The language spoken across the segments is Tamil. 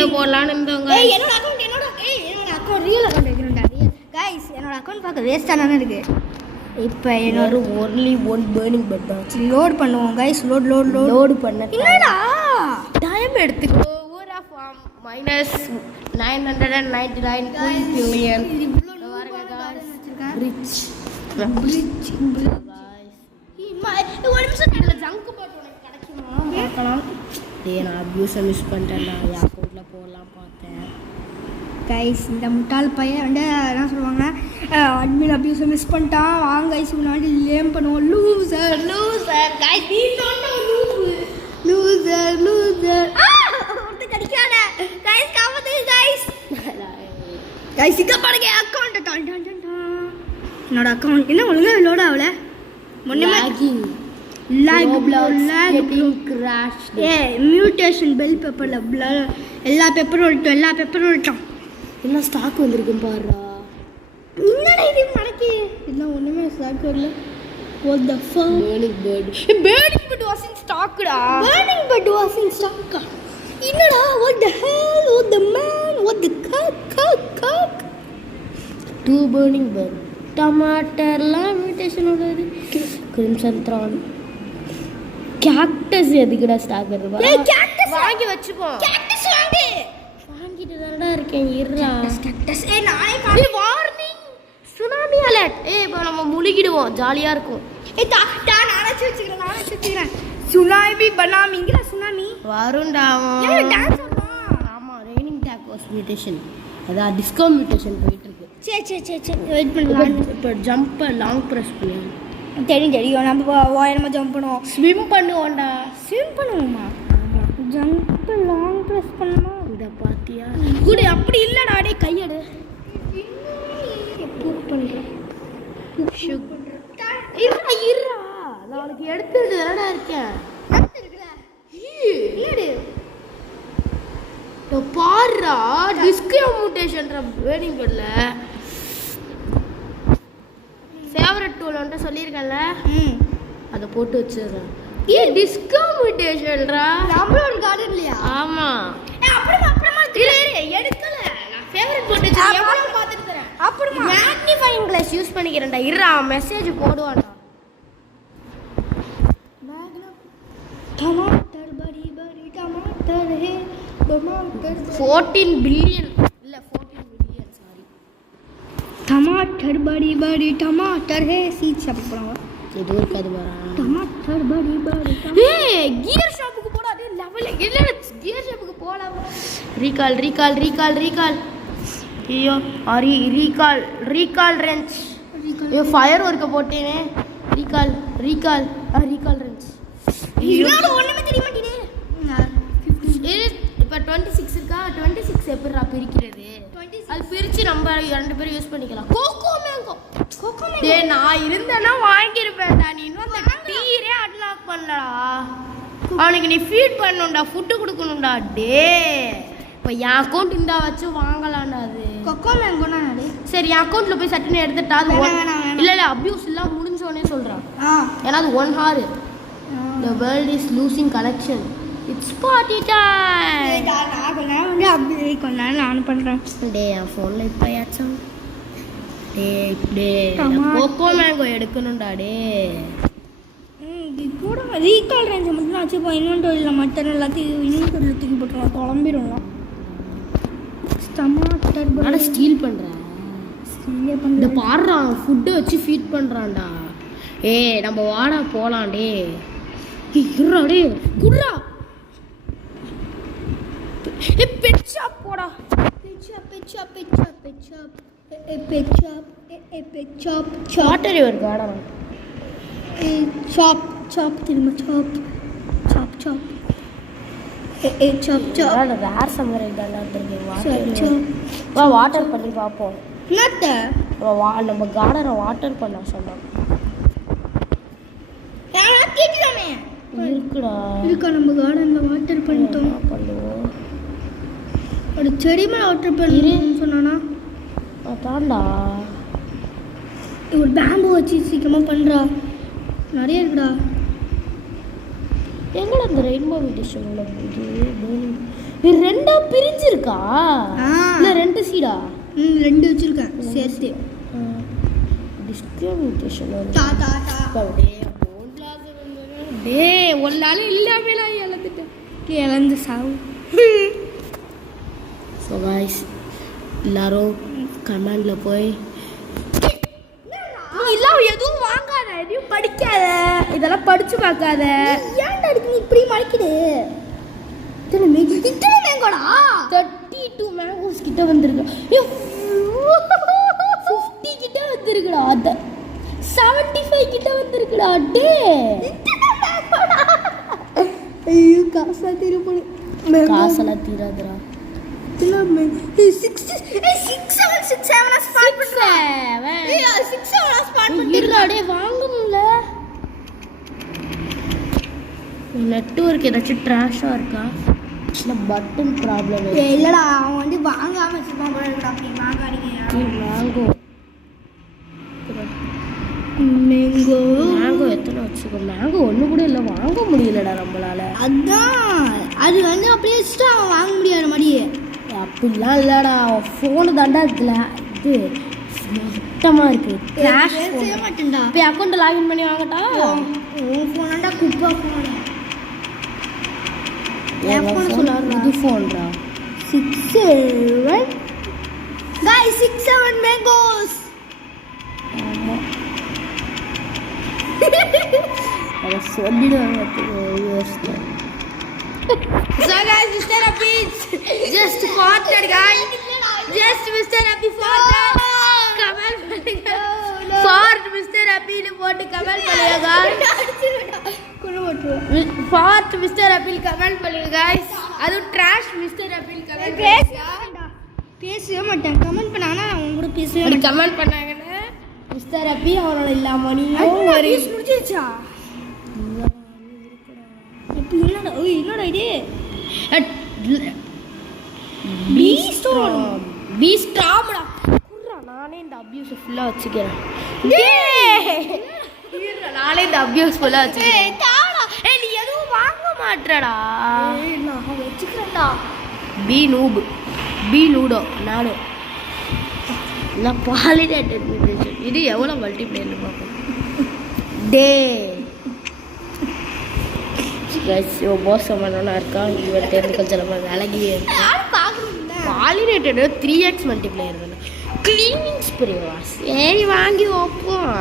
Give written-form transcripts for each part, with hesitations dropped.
அக்கவுண்ட்ல போடலாம்னு இருந்தவங்க. என்னோட அக்கவுண்ட் ரியல் அக்கவுண்ட் வைக்கணும்டா. गाइस என்னோட அக்கவுண்ட் பார்க்க வேஸ்டானே இருக்கு. இப்போ என்னோட ஒன்லி ஒன் burning bed தான். லோட் பண்ணுவோம் गाइस. லோட் பண்ண என்னடா டைம் எடுத்துக்கோ. Over of -999 million. ரிச் ஒரு நிமிஷம் இதுல ஜங்க் போட் உனக்கு கிடைக்குமா பார்க்கலாம். நான் அபியூஸை மிஸ் பண்ணிட்டேன்டா. என் அக்கௌண்ட்டில் போடலாம் பார்த்தேன். கைஸ் இந்த முட்டாள் பையன் வந்து என்ன சொல்லுவாங்க, அட்மின் அபியூஸை மிஸ் பண்ணிட்டான் வாங்க கைஸ் முன்னாடி லேம் பண்ணுவோம். லூசர் கைஸ் நீ சொன்ன லூசர் ஒருத்தர் கிடைக்காத கைஸ் காப்பாத்து கைஸ் இங்க பாருங்க அக்கவுண்ட் என்னோட அக்கவுண்ட் என்ன ஒழுங்கா லோட் ஆகல. lag crash. மியூட்டேஷன் பெல் பேப்பர்ல எல்லா பேப்பரும் ஒட்டோம். என்ன ஸ்டாக் வந்திருக்கும் பாருடா. என்னடா இது நடக்கி இதெல்லாம் ஒண்ணுமே ஸ்டாக் வரல. what the fuck burning bed was in stock டா. burning bed was in stock. என்னடா what the hell what the man what the cock 2 burning bed டமாட்டர்லாம் mutation உள்ளது. கிரிம்சன் த்ரான் கேக்டஸ் எதுக்குடா ஸ்டாக் வருது? கேக்டஸ் வாங்கி வச்சுப்போம். கேக்டஸ் வாங்கிட்டு தானடா இருக்கேன். இருடா கேக்டஸ் வார்னிங் சுனாமி அலர்ட். இப்போ நம்ம முழுகிடுவோம். ஜாலியா இருக்கும். நானே வச்சுக்கிறேன். சுனாமி பண்ணாமீங்களா? சுனாமி வரும்டா. டான்ஸ் ஆமா ரெய்னிங் டேக் வாஸ் மியூட்டேஷன். அதான் டிஸ்கோ மியூட்டேஷன் போயிட்டு இருக்கு. சரி வெயிட் பண்ணலாம். இப்போ ஜம்ப் லாங் பிரஸ் பண்ணு. தெரியும் நம்ம வாயமா ஜம்ப் பண்ணுவோம். ஸ்விம் பண்ணுவோம்டா. ஸ்விம் பண்ணுவோமா? ஜம்ப் லாங் பிரஸ் பண்ணுமா? இத பாத்தியா? குடு அப்படி இல்லடா. டேய் கையடு. புக் பண்றேன். இருடா நான் உனக்கு எடுத்துட்டு தானடா இருக்கேன். இல்லடி பாருடா டிஸ்கோ மியூட்டேஷன்ன்ற வேர்னிங் பெட்ல ஃபேவரட் டூல் வந்து சொல்லியிருக்கேன்ல, அதை போட்டு வச்சிடுறேன். டிஸ்கோ மியூட்டேஷன்ரா நம்மளோட கார்டன் இல்லையா? ஆமா அப்புறமா எடுக்கல. நான் ஃபேவரட் போட்டு எவ்வளவு பார்த்துட்டு தரேன். அப்புறமா மேக்னிஃபையிங் கிளாஸ் யூஸ் பண்ணிக்கிறேன்டா. இருடா மெசேஜ் போடுவான்டா. टमाटर बड़ी टमाटर है 14 बिलियन இல்ல 14 मिलियन சாரி. टमाटर बड़ी टमाटर है सीट ஷாப் போறாங்க. இது இருக்காது பாரா. टमाटर बड़ी ஏய் கியர் ஷாப்புக்கு போடா. டேய் லெவல் இல்ல கியர் ஷாப்புக்கு போடா. ரீகால் ஐயோ ரீகால் ரெஞ்ச். ஐயோ ஃபயர் வர்க்க போட்டேனே. Recall wrench. இதோட ஒண்ணுமே தெரிய மாட்டேங்குது. இப்போ 26 இருக்கா? 26 எப்படிடா பிரிக்கிறது? அது பிரிச்சு நம்ம 2 பேரும் யூஸ் பண்ணிக்கலாம். கோகோ மேங்கோ டேய் நான் இருந்தேன்னா வாங்கியிருப்பேன்டா. நீ இன்னும் அந்த டீரே அன்லாக் பண்ணலடா. அவனுக்கு நீ ஃபீட் பண்ணணும்டா, ஃபுட்டு கொடுக்கணும்டா. டே இப்போ என் அக்கௌண்ட் இருந்தா வச்சு வாங்கலாம்டா. அது கொக்கோ மேங்கோனா நாடு. சரி என் அக்கௌண்ட்ல போய் சட்டுன்னு எடுத்துட்டா அது இல்ல அபியூஸ் எல்லாம் முடிஞ்சோனே சொல்றான். ஏன்னா அது 1 hour. The world is losing connection. It's party time. நான் பண்றேன். டேய் என் ஃபோன்ல இப்ப யாச்சும் டேய் கோகோ மேங்கோ எடுக்கணும்டா. கூட ரீகால் ரேஞ்ச் மட்டும் வச்சுப்போம். இன்வென்டரியில் மட்டன் எல்லாத்தையும் இன்வென்டரியில் தூக்கி போட்டுருவோம். குழம்பிடும்லாம். டமாட்டர் ஸ்டீல் பண்றேன். இந்த பாடுறான் ஃபுட்டு வச்சு ஃபீட் பண்றான்டா. நம்ம வாடா போலாம். இருடா குடுறா. பெட் ஷாப் போடா. Pet shop water your garden. சாப் திரும்ப சாப் ரேர் சம்மர் வா வாட்டர் பண்ணி பார்ப்போம். நம்ம கார்டனை வாட்டர் பண்ண சொன்னோம். இருக்கா நம்ம கார்டனில் வாட்டர் பண்ணிட்டோம். பண்ணுவோம். ஒரு செடி மேலே வாட்டர் பண்ணுன்னு சொன்னானா? அதான்டா ஒரு பேம்பு வச்சு சீக்கிரமாக பண்ணுறா. நிறைய இருக்குடா. எங்கடா அந்த ரெயின்போ மியூட்டேஷன் உள்ள போகுது? இது ரெண்டா பிரிஞ்சிருக்கா இல்ல ரெண்டு சீடா? ரெண்டு வச்சிருக்கேன் சேர்த்து. டிஸ்கிரிமினேஷன் தா தா தா டேய் ஒரு நாள் இல்லாம நான் இழந்துட்டேன். இழந்து சாவு. ஸோ காய்ஸ் எல்லாரும் கமெண்ட்ல போய் நீ எல்லாம் எதுவும் வாங்காத, எதையும் படிக்காத, இதெல்லாம் படிச்சு பார்க்காத. ஏன்டா இருக்கு நீ இப்படி மறைக்குது? இத்தனை மேங்கோடா 32 மேங்கோஸ் கிட்ட வந்திருக்கு. 50 கிட்ட வந்திருக்குடா. 75 கிட்ட வந்திருக்குடா. டே ஐயோ காசா திருப்பணி. காசெல்லாம் தீராதுடா. 6 வாங்க முடியல. நெட்வொர்க் ஏதாச்சும் ட்ராஷா இருக்கா? இல்லை பட்டன் ப்ராப்ளம் இல்லைடா, அவன் வந்து வாங்காம வச்சுருப்பான் போல இருக்கா. அப்படி வாங்காதீங்க. மேங்கோ மேங்கோ மேங்கோ எத்தனை வச்சுக்கோ. மேங்கோ ஒன்று கூட இல்லை, வாங்க முடியலடா நம்மளால. அதான் அது வந்து அப்படியே வச்சுட்டு அவன் வாங்க முடியாத மாதிரி. அப்படிலாம் இல்லைடா, ஃபோனு தாண்டா இதில் இது மொத்தமாக இருக்குது. கிளாஷ் செய்ய மாட்டேன்டா. இப்போ அக்கௌண்ட்டை லாகின் பண்ணி வாங்கட்டா? உன் ஃபோனாண்டா குப்பா ஃபோனு. என் ஃபோன் சொல்லாரு. இது ஃபோன்டா 6-7 guys 6-7 mangoes. ஆமாம் அதை சொல்லிடுவாங்க. So guys, Mr. Happy just farted guys. Just Mr. Happy farted. Comment பண்ணுங்க. Fart Mr. Happy னு போட்டு கமெண்ட் பண்ணுங்க guys. Fart Mr. Happy comment பண்ணுங்க guys. அது trash Mr. Happy கமெண்ட் பண்ணுங்க. பேசவே மாட்டேன். கமெண்ட் பண்ணாங்கன்னா அவங்க கூட பேசவே அப்படி கமெண்ட் பண்ணாங்கன்னா Mr. Happy அவரோட இல்லாம நீயும் ஒரு முடிஞ்சிருச்சா? இப்போ என்னடா? ஓய் என்னடா இது? பீஸ்டாம்டா. குர்ரா நானே இந்த அபியூஸ் ஃபுல்லா வச்சுக்கிறேன். நானே இந்த அபியூஸ் ஃபுல்லா வச்சுக்கிறேன். நீ எதுவும் வாங்க மாட்டடா. நான் வச்சுக்கிறேன்டா. பி நூடோ நானும் நான் பாலிடேட்டட் மியூட்டேஷன். இது எவ்வளோ மல்டிப்ளேயர்ல பார்ப்போம். டே மோசமானவனா இருக்கான் இவன். தெரிஞ்சுக்கல் நம்ம விலகியே பாலினேட்டட் 3x மல்டிப்ளேயர் வேணும். கிளீனிங் ஸ்ப்ரேவா? சரி வாங்கி வைப்போம்.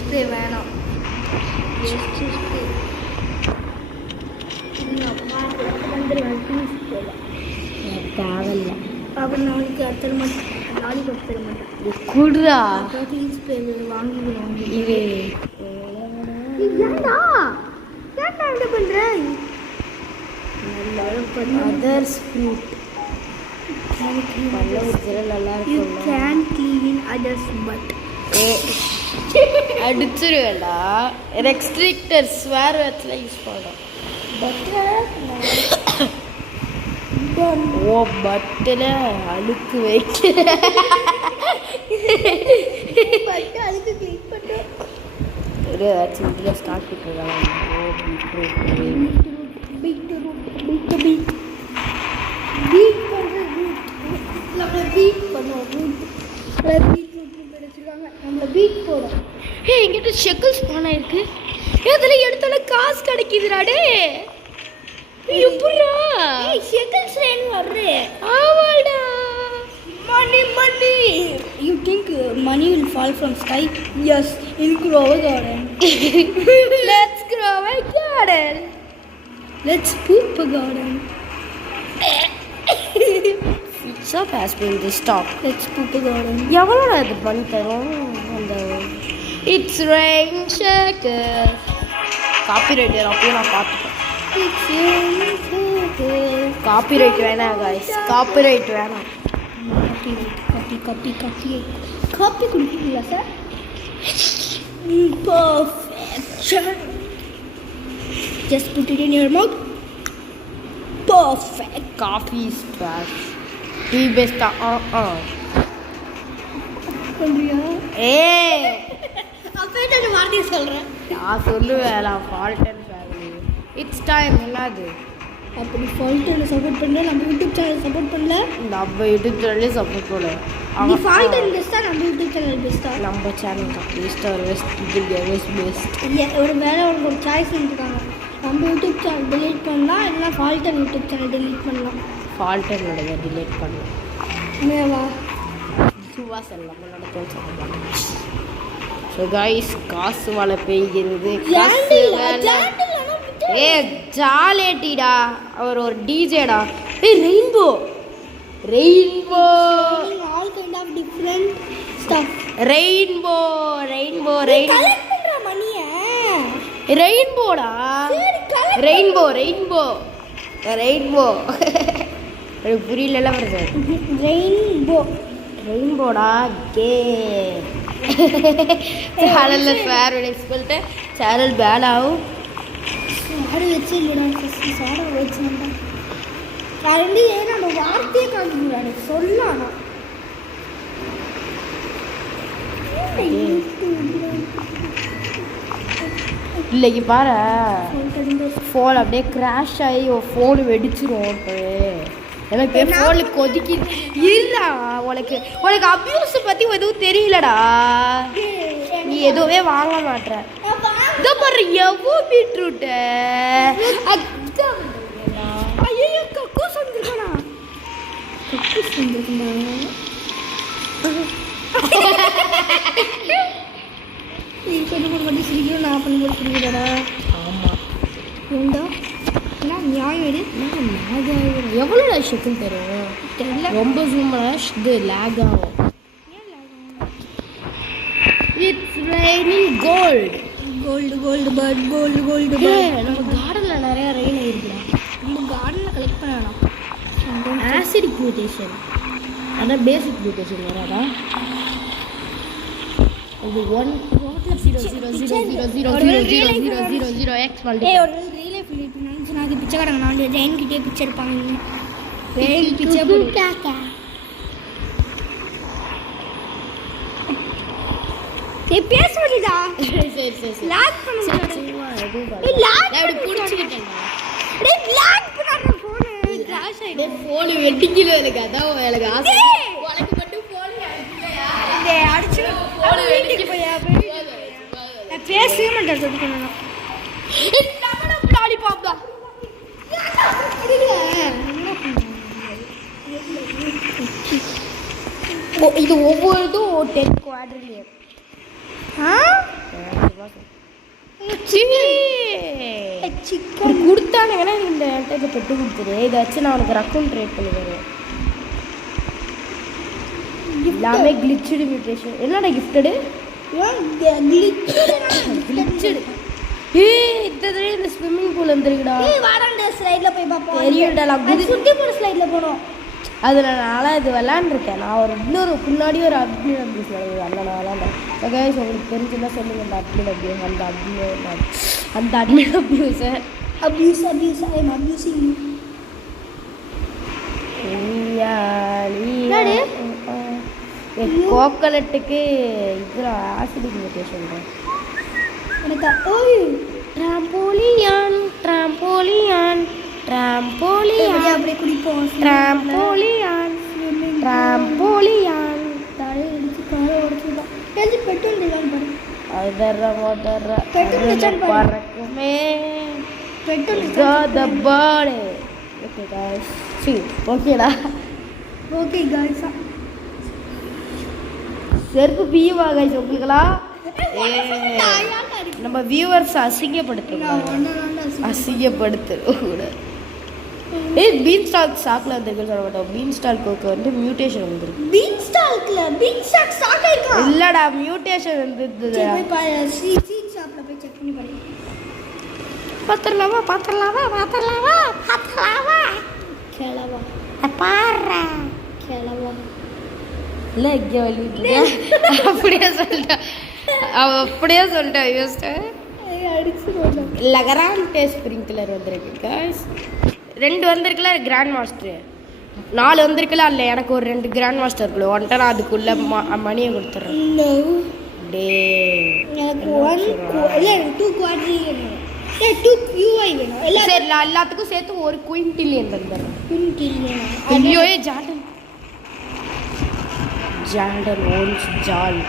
ஸ்ப்ரே வேணாம். தேவையில்ல. அப்புறம் நாளைக்கு தர மாட்டேன். லாலிபாப் தர மாட்டேன். குடுறா கிளீன் ஸ்ப்ரே வாங்கிடுவாங்க. இது ஏன்டா ஏன்டா என்ன பண்ணுறேன்? அதர்ஸ் ஃப்ரூட் நல்லா யூ இருக்கும். கேன் க்ளீன் அதர்ஸ் பட் அடிச்சிருவேடா. ரெஸ்ட்ரிக்டர்ஸ் வேறு இடத்துல யூஸ் பண்ணுறோம். ஓ பட்டில் அழுக்கு வைக்க அதுக்கு கிளிக் பண்ணுறேன். ஒரு ஏதாச்சும் இதில் ஸ்டார்ட் பண்ணிருக்காங்க. எங்கிட்ட ஷெக்கிள்ஸ் பானை இருக்கு. அதில் எடுத்தால காசு கிடைக்குதுடா. டே எப்படா ஷெக்கிள்ஸ் ரேன் வர்றே? ஆமாடா. Money. You think money will fall from sky? Yes, in grow a garden. Let's grow a garden. Let's poop a garden. Stop has been this talk. Let's poop a garden. எவ்வளோடா இது பண்ணி தரும் அந்த இட்ஸ் ரெயின் ஷேக்கர் காப்பிரைட் அப்பயும் நான் பார்த்துப்பேன். காப்பிரைட் வேணாம் guys, காப்பிரைட் வேணாம். காப்பி குடிக்கிறீங்களா sir? Perfection. Just put it in your mouth. Perfect. Coffee is trash. Tea best. சொல்றியா? ஏய் அப்பவே நான் வார்த்தையை சொல்றேன். நான் சொல்லுவேன். Fault and family. It's time. என்னது அப்படி ஃபால்ட்டனை சப்போர்ட் பண்ணல, நம்ம யூடியூப் சேனல் சப்போர்ட் பண்ணல, நம்ம யூடியூப் சேனல்லே சப்போர்ட் பண்ணல. ஃபால்ட்டன் பெஸ்ட்டாக நம்ம யூடியூப் சேனல் பெஸ்ட்டாக? நம்ம சேனல் தான் பெஸ்ட். ஒரு வேலை உனக்கு ஒரு சாய்ஸ் இருக்காங்க, நம்ம யூடியூப் சேனல் டிலீட் பண்ணலாம், இல்லைனா ஃபால்ட்டன் யூடியூப் சேனல் டிலீட் பண்ணலாம். ஃபால்ட்டனோட டிலீட் பண்ணலாம். உண்மையாவா? சுவா செல்லம் நம்மளோட சொல்லலாம். ஸோ கைஸ், காசு மழை பெய்கிறது. காசு வேலை. ஏ ஜாலேட்டிடா, அவர் ஒரு டிஜேடா. Rainbow all kind of different stuff. Rainbow collect பண்ற மணிய ரெயின்போடா. ரெயின்போ எனக்கு புரியல வருது. ரெயின்போடா கே சேனலில் ஸ்வேர் சொல்லிட்டு சேனல் பேன் ஆகும். சாடு வச்சு இல்லைடா, ஃபஸ்ட்டு சாடை வச்சுருந்தா அது ஏன் நம்ம வார்த்தையே காமிக்கிறாரு சொல்லலாம். இல்லைக்கு பாரு, ஃபோன் அப்படியே கிராஷ் ஆகி ஃபோனு வெடிச்சிரும். எனக்கு ஃபோனில் கொதிக்கி இல்லா. உனக்கு அபியூஸ் பற்றி எதுவும் தெரியலடா, நீ எதுவுமே வாங்க மாட்டேற. இதோ பாரு எவ்வளோ பீட்ரூட்டு. ஐயோ கக்கூஸ் வந்துருக்கா. நீ கொஞ்சம் மட்டும் சிரிக்கணும், நான் பண்ணி போட்டு சிரிக்கிறடா. ஆமாம் ஏண்டா என்ன நியாயம் எடு. எவ்வளோ ஷெக்குன்னு தெரியும் தெரியல. ரொம்ப ஜூம்னா இது லேக் ஆகும். It's raining gold. நம்ம கார்டனில் நிறைய ரெயின் ஆகிருக்குடா. நம்ம கார்டனில் கலெக்ட் பண்ணலாம். ஆசிட் மியூட்டேஷன், அதான் பேசிக் மியூட்டேஷன் வராதா? இது 1.0000000x நான் பிச்சைக்காரங்க நான் ஜெயின் கிட்டே பிச்சை எடுப்பாங்க. பிச்சை பேச முடியுதா? சரி லாக் பண்ண ஃபோனு வெட்டிக்கில எனக்கு அதான் எனக்கு ஆசை. உனக்கு மட்டும் ஃபோன் அடிச்சு வீட்டுக்கு போயா நான் பேசவே மாட்டேன். சொல்லணும் லாலிபாப் இது ஒவ்வொருதும் 10 குவாட்ரிலியன். சிக்கன் கொடுத்தானுங்கன்னா இந்த என்கிட்ட பெட்டு கொடுத்துரு. இதை வச்சு நான் உனக்கு ரக்கம் ட்ரேட் பண்ணி தருவேன். எல்லாமே கிளிச்சடு மியூட்டேஷன். என்னடா கிஃப்டடு? கிளிச்சடு. இந்த ஸ்விம்மிங் பூல் வந்துருக்குடா. வாடாண்டா ஸ்லைடில் போய் பார்ப்போம். தெரியும்டா, நான் சுற்றி போகிற ஸ்லைடில் போனோம். அதில் நான் இது விளாண்டுருக்கேன். நான் ஒரு முன்னாடி ஒரு அட்மின் அப்யூஸ் நடக்குது, அந்த நான் விளாண்டேன். கைஸ் உங்களுக்கு தெரிஞ்சுன்னா சொல்லுங்கள். அந்த அட்மின் அப்யூஸ் அந்த அட்மின் அப்யூஸை கோகனட்டுக்கு இது ஆசிட் மியூட்டேஷன் எனக்கு ட்ராம்போலியான் அப்படியே குடிப்போம். ட்ராம்போலியான் தலை அடிச்சு காலை உடச்சுதான் தெரிஞ்சு பெட்ரோல் பாரு. பறக்குமே ஓகேடா. ஓகே காய்ஸா செருப்பு பியூவா கைஸ் உங்களுக்கெல்லாம் நம்ம வியூவர்ஸ் அசிங்கப்படுத்தக்கூடாது. பீன் ஸ்டாக் ஸ்டாக்ல வந்துருக்கு சொல்ல மாட்டோம். பீன் ஸ்டாக்கு வந்து மியூட்டேஷன் வந்துருக்கு. பீன் ஸ்டாக் ஸ்டாக் இருக்கா? இல்லடா, மியூட்டேஷன் வந்துது. போய் பாரு, சீட் ஷாப்ல போய் செக் பண்ணி பாரு. பாத்துறலாமா கேளவா பாறா கேளவா இல்ல இங்க வலிட்டு அப்படியே சொல்லிட்டேன் யோசிச்சேன். லகரான் டேஸ்ட் ஸ்ப்ரிங்க்லர் வந்திருக்கு கைஸ். 2 வந்திருக்குல கிராண்ட் மாஸ்டர், 4 வந்திருக்குல. இல்லை எனக்கு ஒரு 2 கிராண்ட் மாஸ்டர் இருக்குல்ல, ஒன்றை நான் அதுக்குள்ள மணியை கொடுத்துட்றேன். எனக்கு 2 குவாட்ரிலியன் வேணும் சரி நான் எல்லாத்துக்கும் சேர்த்து ஒரு குயின்டிலியன் தந்துடுறேன். குயின்டிலியன் ஐயோ ஜார்டன் ஓன்ஸ் ஜால்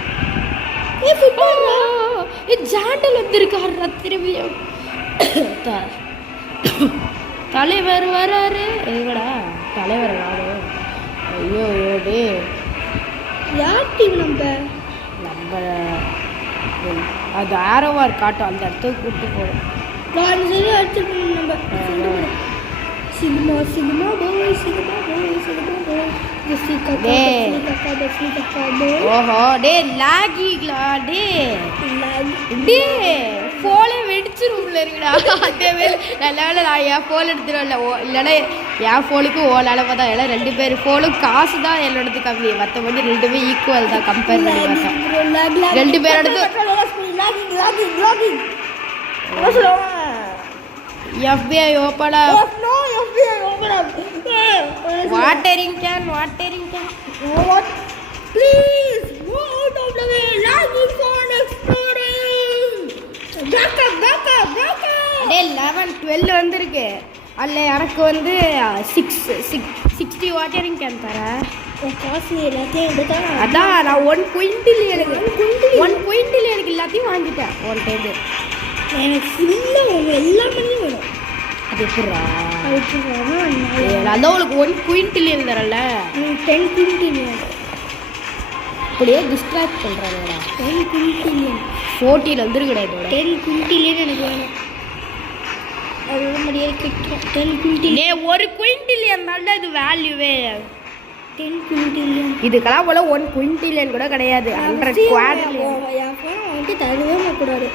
ஜாண்டல் வந்திருக்காரு திரும்பியும். தலைவர் வராரு எங்கடா தலைவர் நாடு. ஐயோ டே யார் டீம் நம்ம அது ஆரோவார் காட்டும் அந்த இடத்துக்கு கூப்பிட்டு போகிறோம். நான் சொல்லி அடிச்சிருக்கோம் நம்ம சிக்மா சிக்மா பாய் சிக்மா பாய் சிக்மா பாய் ஓஹோ டே லாகிங்களா டே டே ஃபோனை வெடிச்சிரும்ல இருக்குடா. அதே வேலை நல்ல வேலை நான் என் ஃபோன் எடுத்துருவேன்ல. இல்லைன்னா என் ஃபோனுக்கு ஓலாளமாக தான். ஏன்னா 2 பேர் ஃபோனும் காசு தான் என்னோடது கம்மி. மற்றபடி 2மே ஈக்குவல் தான் கம்பேர் பண்ணி பார்த்தா. 2 பேரோடது FBI open up. Watering can what please go out of the way lagging for exploring back up டே 11 12 வந்திருக்கு. அல்ல எனக்கு வந்து 60 வாட்டரிங் கேன் தர காசு எல்லாத்தையும் எடுத்தாங்க. அதான் நான் 1 குயின்டிலியனுக்கு எல்லாத்தையும் வாங்கிட்டேன் ஒன் டைம். எனக்கு ஃபுல்லாக எல்லாமே வேணும். அது எப்படா அதான் உனக்கு 1 குயின்டிலியன் தரல 10 குயின்டிலியன் அப்படியே டிஸ்ட்ராக்ட் பண்ணுறாங்கடா. 10 குயின்டிலியன் 14 வந்துருக்குடா இதோட. 10 குயின்டிலியன் எனக்கு வேணும். அது மரியாதை கேட்கிறேன். 10 குயின்டிலியன் 1 குயின்டிலியன் தாண்டா இது வேல்யூவே. 10 குயின்டிலியன் இதுக்கெல்லாம் போல 1 குயின்டிலியன் கூட கிடையாது. 100 குவாட்ரிலியன். என் ஃபோனை வந்துட்டு தருவே கூடாது.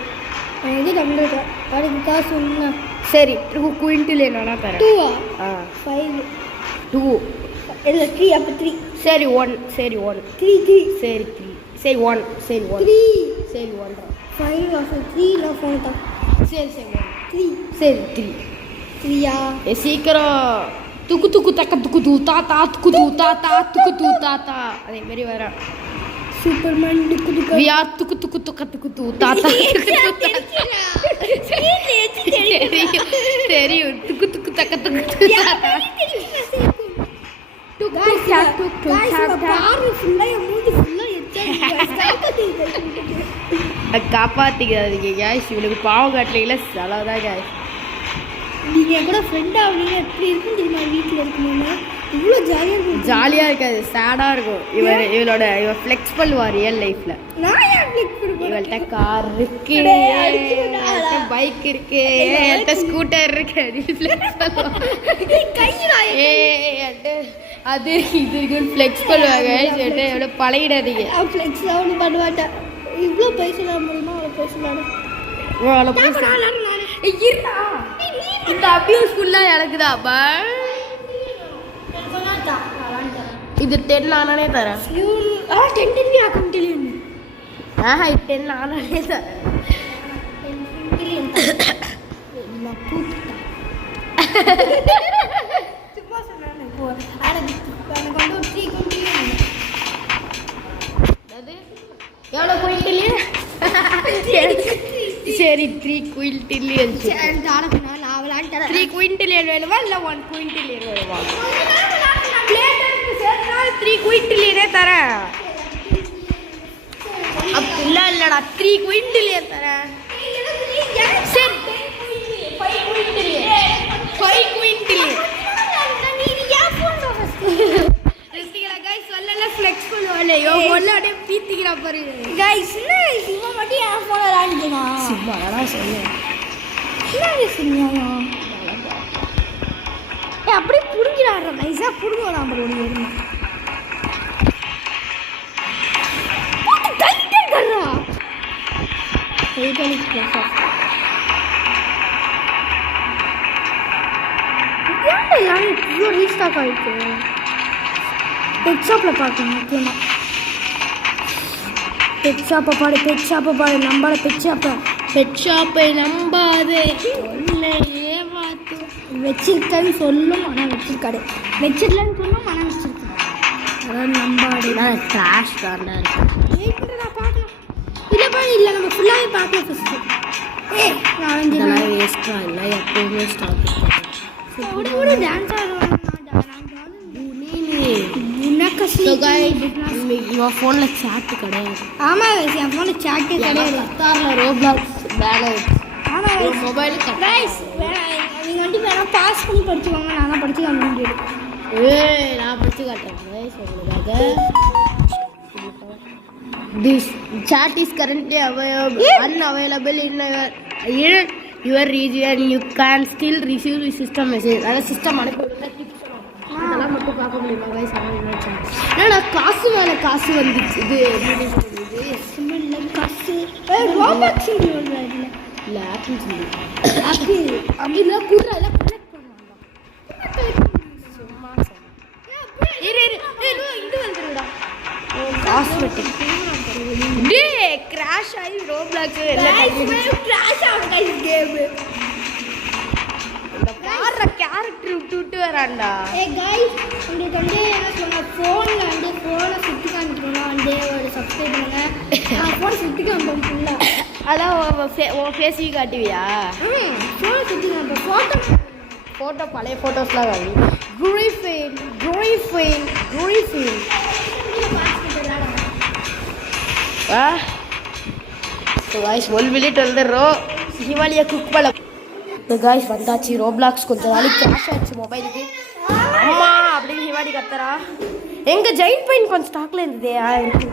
எனக்கு தந்துருக்கேன். அதுக்கு காசு ஒன்று சரி 2 குயின்டிலியன் வேணா தரேன். 2 5 2 இல்லை 3 அப்போ 3 சரி 1 சரி 1 3 சரி 3 சரி 1 சரி 1 3 சரி 1 5 ஆஃப் 3 நான் ஃபோன் தான் சரி சரி 3 சரி 3 3யா சீக்கிரம் துக்கு துக்கு தக்க துக்கு தூ தாத்தா துக்கு தூ தாத்தா துக்கு தூ தாத்தா அதே மாதிரி வர சூப்பர்மேன் துக்கு துக்கு வி ஆர் துக்கு துக்கு துக்க துக்கு தூ தாத்தா சரி துக்கு துக்கு தக்க துக்கு தாத்தா காப்பாத்திக்காதீங்க கேஷ். இவனுக்கு பாவம் காட்டுறீங்களா செலவுதான் கேஷ். நீங்கள் கூட ஃப்ரெண்ட் ஆகுனீங்க எப்படி இருக்கும் தெரியுமா? வீட்டில் இருக்கணும்னா இவ்வளோ ஜாலியாக இருக்காது, சேடாக இருக்கும். இவளோட ஃப்ளெக்ஸ் பண்ணுவார் ரியல் லைஃப்பில். நான் ஏன் ஃப்ளெக்ஸ் பண்ணுவேன்? இவள்கிட்ட கார் இருக்கு, பைக் இருக்கு, என்கிட்ட ஸ்கூட்டர் இருக்கு அப்படின்னு ஃப்ளெக்ஸ் பண்ணுவாங்க. அது இது இருக்குன்னு ஃப்ளெக்ஸ் பண்ணுவாங்க. சொல்லிட்டு எவ்வளோ பழகிடாதீங்க. ஃப்ளெக்ஸ் ஒன்றும் பண்ண மாட்டேன். இவ்வளோ பேசலாம் முடியுமா? அவ்வளோ பேசலாம். இந்த அபியூஸ் ஃபுல்லாக எனக்குதாப்பா. இது 10 நானே தரேன். 10 இல்லையா? கண்டிலியன் இது 10 நானே தரேன். சும்மா சொன்னேன். எனக்கு வந்து ஒரு 3 குயின்டிலியன். எவ்வளோ குயின்டிலியன்? சரி 3 குயின்டிலியன். 3 குயின்டிலியன் வேணுமா இல்லை 1 குயின்டிலியன் வேணுமா? 3 குயின்டிலியனே தரேன். அப்படிலாம் இல்லைடா, 3 குயின்டிலியன் தரேன். சரி 5 குயின்டிலியன். 5 குயின்டிலியன் ஃப்ளெக்ஸ் பண்ணுவாள். அப்படியே பீத்திக்கிறா பாரு கைஸ். சிவா மட்டும் என் ஃபோனை விளாண்டுனா சிவா அதான் சொன்னேன். அப்படியே புடுங்கிறாடுற நைஸாக புடுங்க. நம்ம ஒன்று வேணும் இவ்வளோ ரீஸ்டாக் ஆகிருக்கு. பெட் ஷாப்பில் பார்க்கணும் முக்கியமாக. பெட் ஷாப்பை பாடு நம்பாத பெட் ஷாப்பை நம்பாது. வச்சிருக்கேன்னு சொல்லும் ஆனால் வச்சிருக்காரு. வச்சிருக்கலன்னு சொல்லும் ஆனால் வச்சிருக்கேன். அதான் நம்பாடு. கிளாஷ் தான் இருக்கு. வெயிட் பண்ணுறா பார்க்கலாம். இல்லை நம்ம ஃபுல்லாகவே பார்க்கலாம் ஃபஸ்ட்டு. ஏய் நான் இதெல்லாம் வேஸ்டா இல்லை எப்பவுமே ஸ்டாப் விடு டான்ஸ் ஆடுவேன் இவன் ஃபோனில் சாட்டு கிடையாது. ஆமாம் கைஸ் என் ஃபோனில் சாட்டே கிடையாது. கத்தாரில் ரோப்ளாக்ஸ் வேலை ஆமாம் மொபைலு கைஸ் நீங்கள் வந்துட்டு வேணால் பாஸ் பண்ணி படிச்சுக்கோங்க. நான் தான் படிச்சு காட்ட முடியாது. நான் படிச்சு காட்டுறேன் கைஸ் உங்களுக்காக. This chat is currently unavailable in your region. You can still receive the system message. அதாவது சிஸ்டம் அனுப்பிவிடுங்க. அதெல்லாம் மட்டும் பார்க்க முடியுமா கைஸ்? என்னடா காசு மேலே காசு வந்துச்சு. இது இல்லை காசு ரோபாக்ஸ் இல்லை இல்லை ஆப்பிள் சொல்லி ஆப்பிள் அப்படின்னா கூட எல்லாம் கனெக்ட் பண்ணுவாங்க. சும்மா இது வந்துருடா காஸ்மெட்டிக் டே கிராஷ் ஆகி ரோப்ளாக்ஸ் கிராஷ் ஆகும் கைஸ் கேம். பாரு கேரக்டர் விட்டு வரான்டா. கைஸ் உங்களுக்கு வந்து என்ன சொல்லுவாங்க ஃபோனில் வந்து ஃபோனை சுற்றி காமிக்கணும்னா வந்து ஒரு சப்ஸ்கிரைப் பண்ணுங்க. ஃபோனை சுற்றி காமிப்போம் ஃபுல்லாக. அதான் உன் ஃபேஸையும் காட்டுவியா? ஃபோனை சுற்றி காமிப்போம். ஃபோட்டோ பழைய ஃபோட்டோஸ்லாம் காமி. குரிஃபின் காய்ஸ் 1 மினிட் வந்துடுறோம். ஹிமாலயா குக் பண்ண காய்ஸ் வந்தாச்சு. ரோப்ளாக்ஸ் கொஞ்சம் நாளைக்கு கிராஷ் ஆச்சு மொபைலுக்கு. அம்மா அப்படின்னு ஹிமாடி கத்துறா. எங்க ஜெயின் பாயிண்ட் கொஞ்சம் ஸ்டாக்ல இருந்ததே இருக்கு.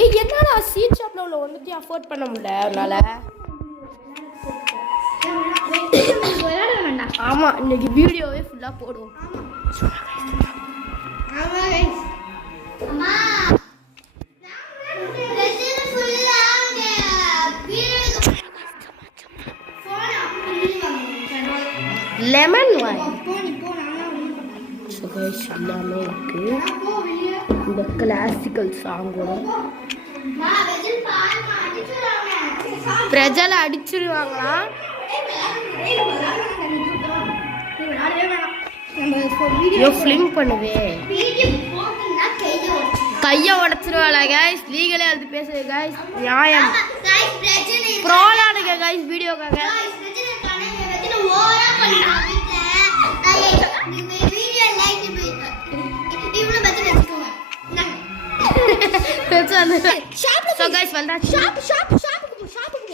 ஏய் என்னடா சீட் ஷாப்ல உள்ள ஒன்றுத்தையும் அஃபோர்ட் பண்ண முடியல அதனால. ஆமா இன்னைக்கு வீடியோவே ஃபுல்லா போடுவோம். லெமன் வாய் எல்லாமே இருக்கு. இந்த கிளாசிக்கல் சாங்கோட பிரஜலை அடிச்சிருவாங்களா? ஃபிலிம் பண்ணுவே கையை உடச்சிருவாளா கைஸ்? லீகலே அது பேசுது கைஸ். நியாயம் ப்ரோலானுங்க கைஸ் வீடியோக்காக.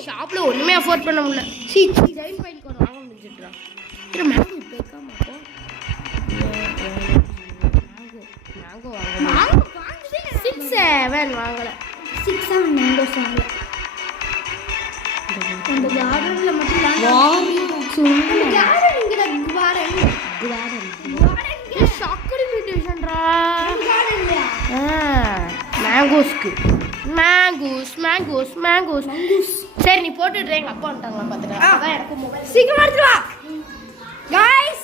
ஷாப்ல ஒண்ணுமே அஃபோர்ட் பண்ண முடியல. ஜெயின் பாயிண்ட் கோட் வாங்க முடிஞ்சிட்டா. மேங்கோ பேக்காம மேங்கோ வாங்க 6-7 வாங்கல. 6-7 மேங்கோஸ் வாங்கல. அந்த கார்டன்ல மட்டும் ஷாக்கடி மியூட்டேஷன்ரா. மேங்கோஸ்க்கு மேங்கோஸ். சரி நீ போட்டுடுற. எங்க அப்பா வந்துட்டாங்களா பாத்துக்கலாம். எனக்கு மொபைல் சீக்கிரம் எடுத்துட்டு வா गाइस.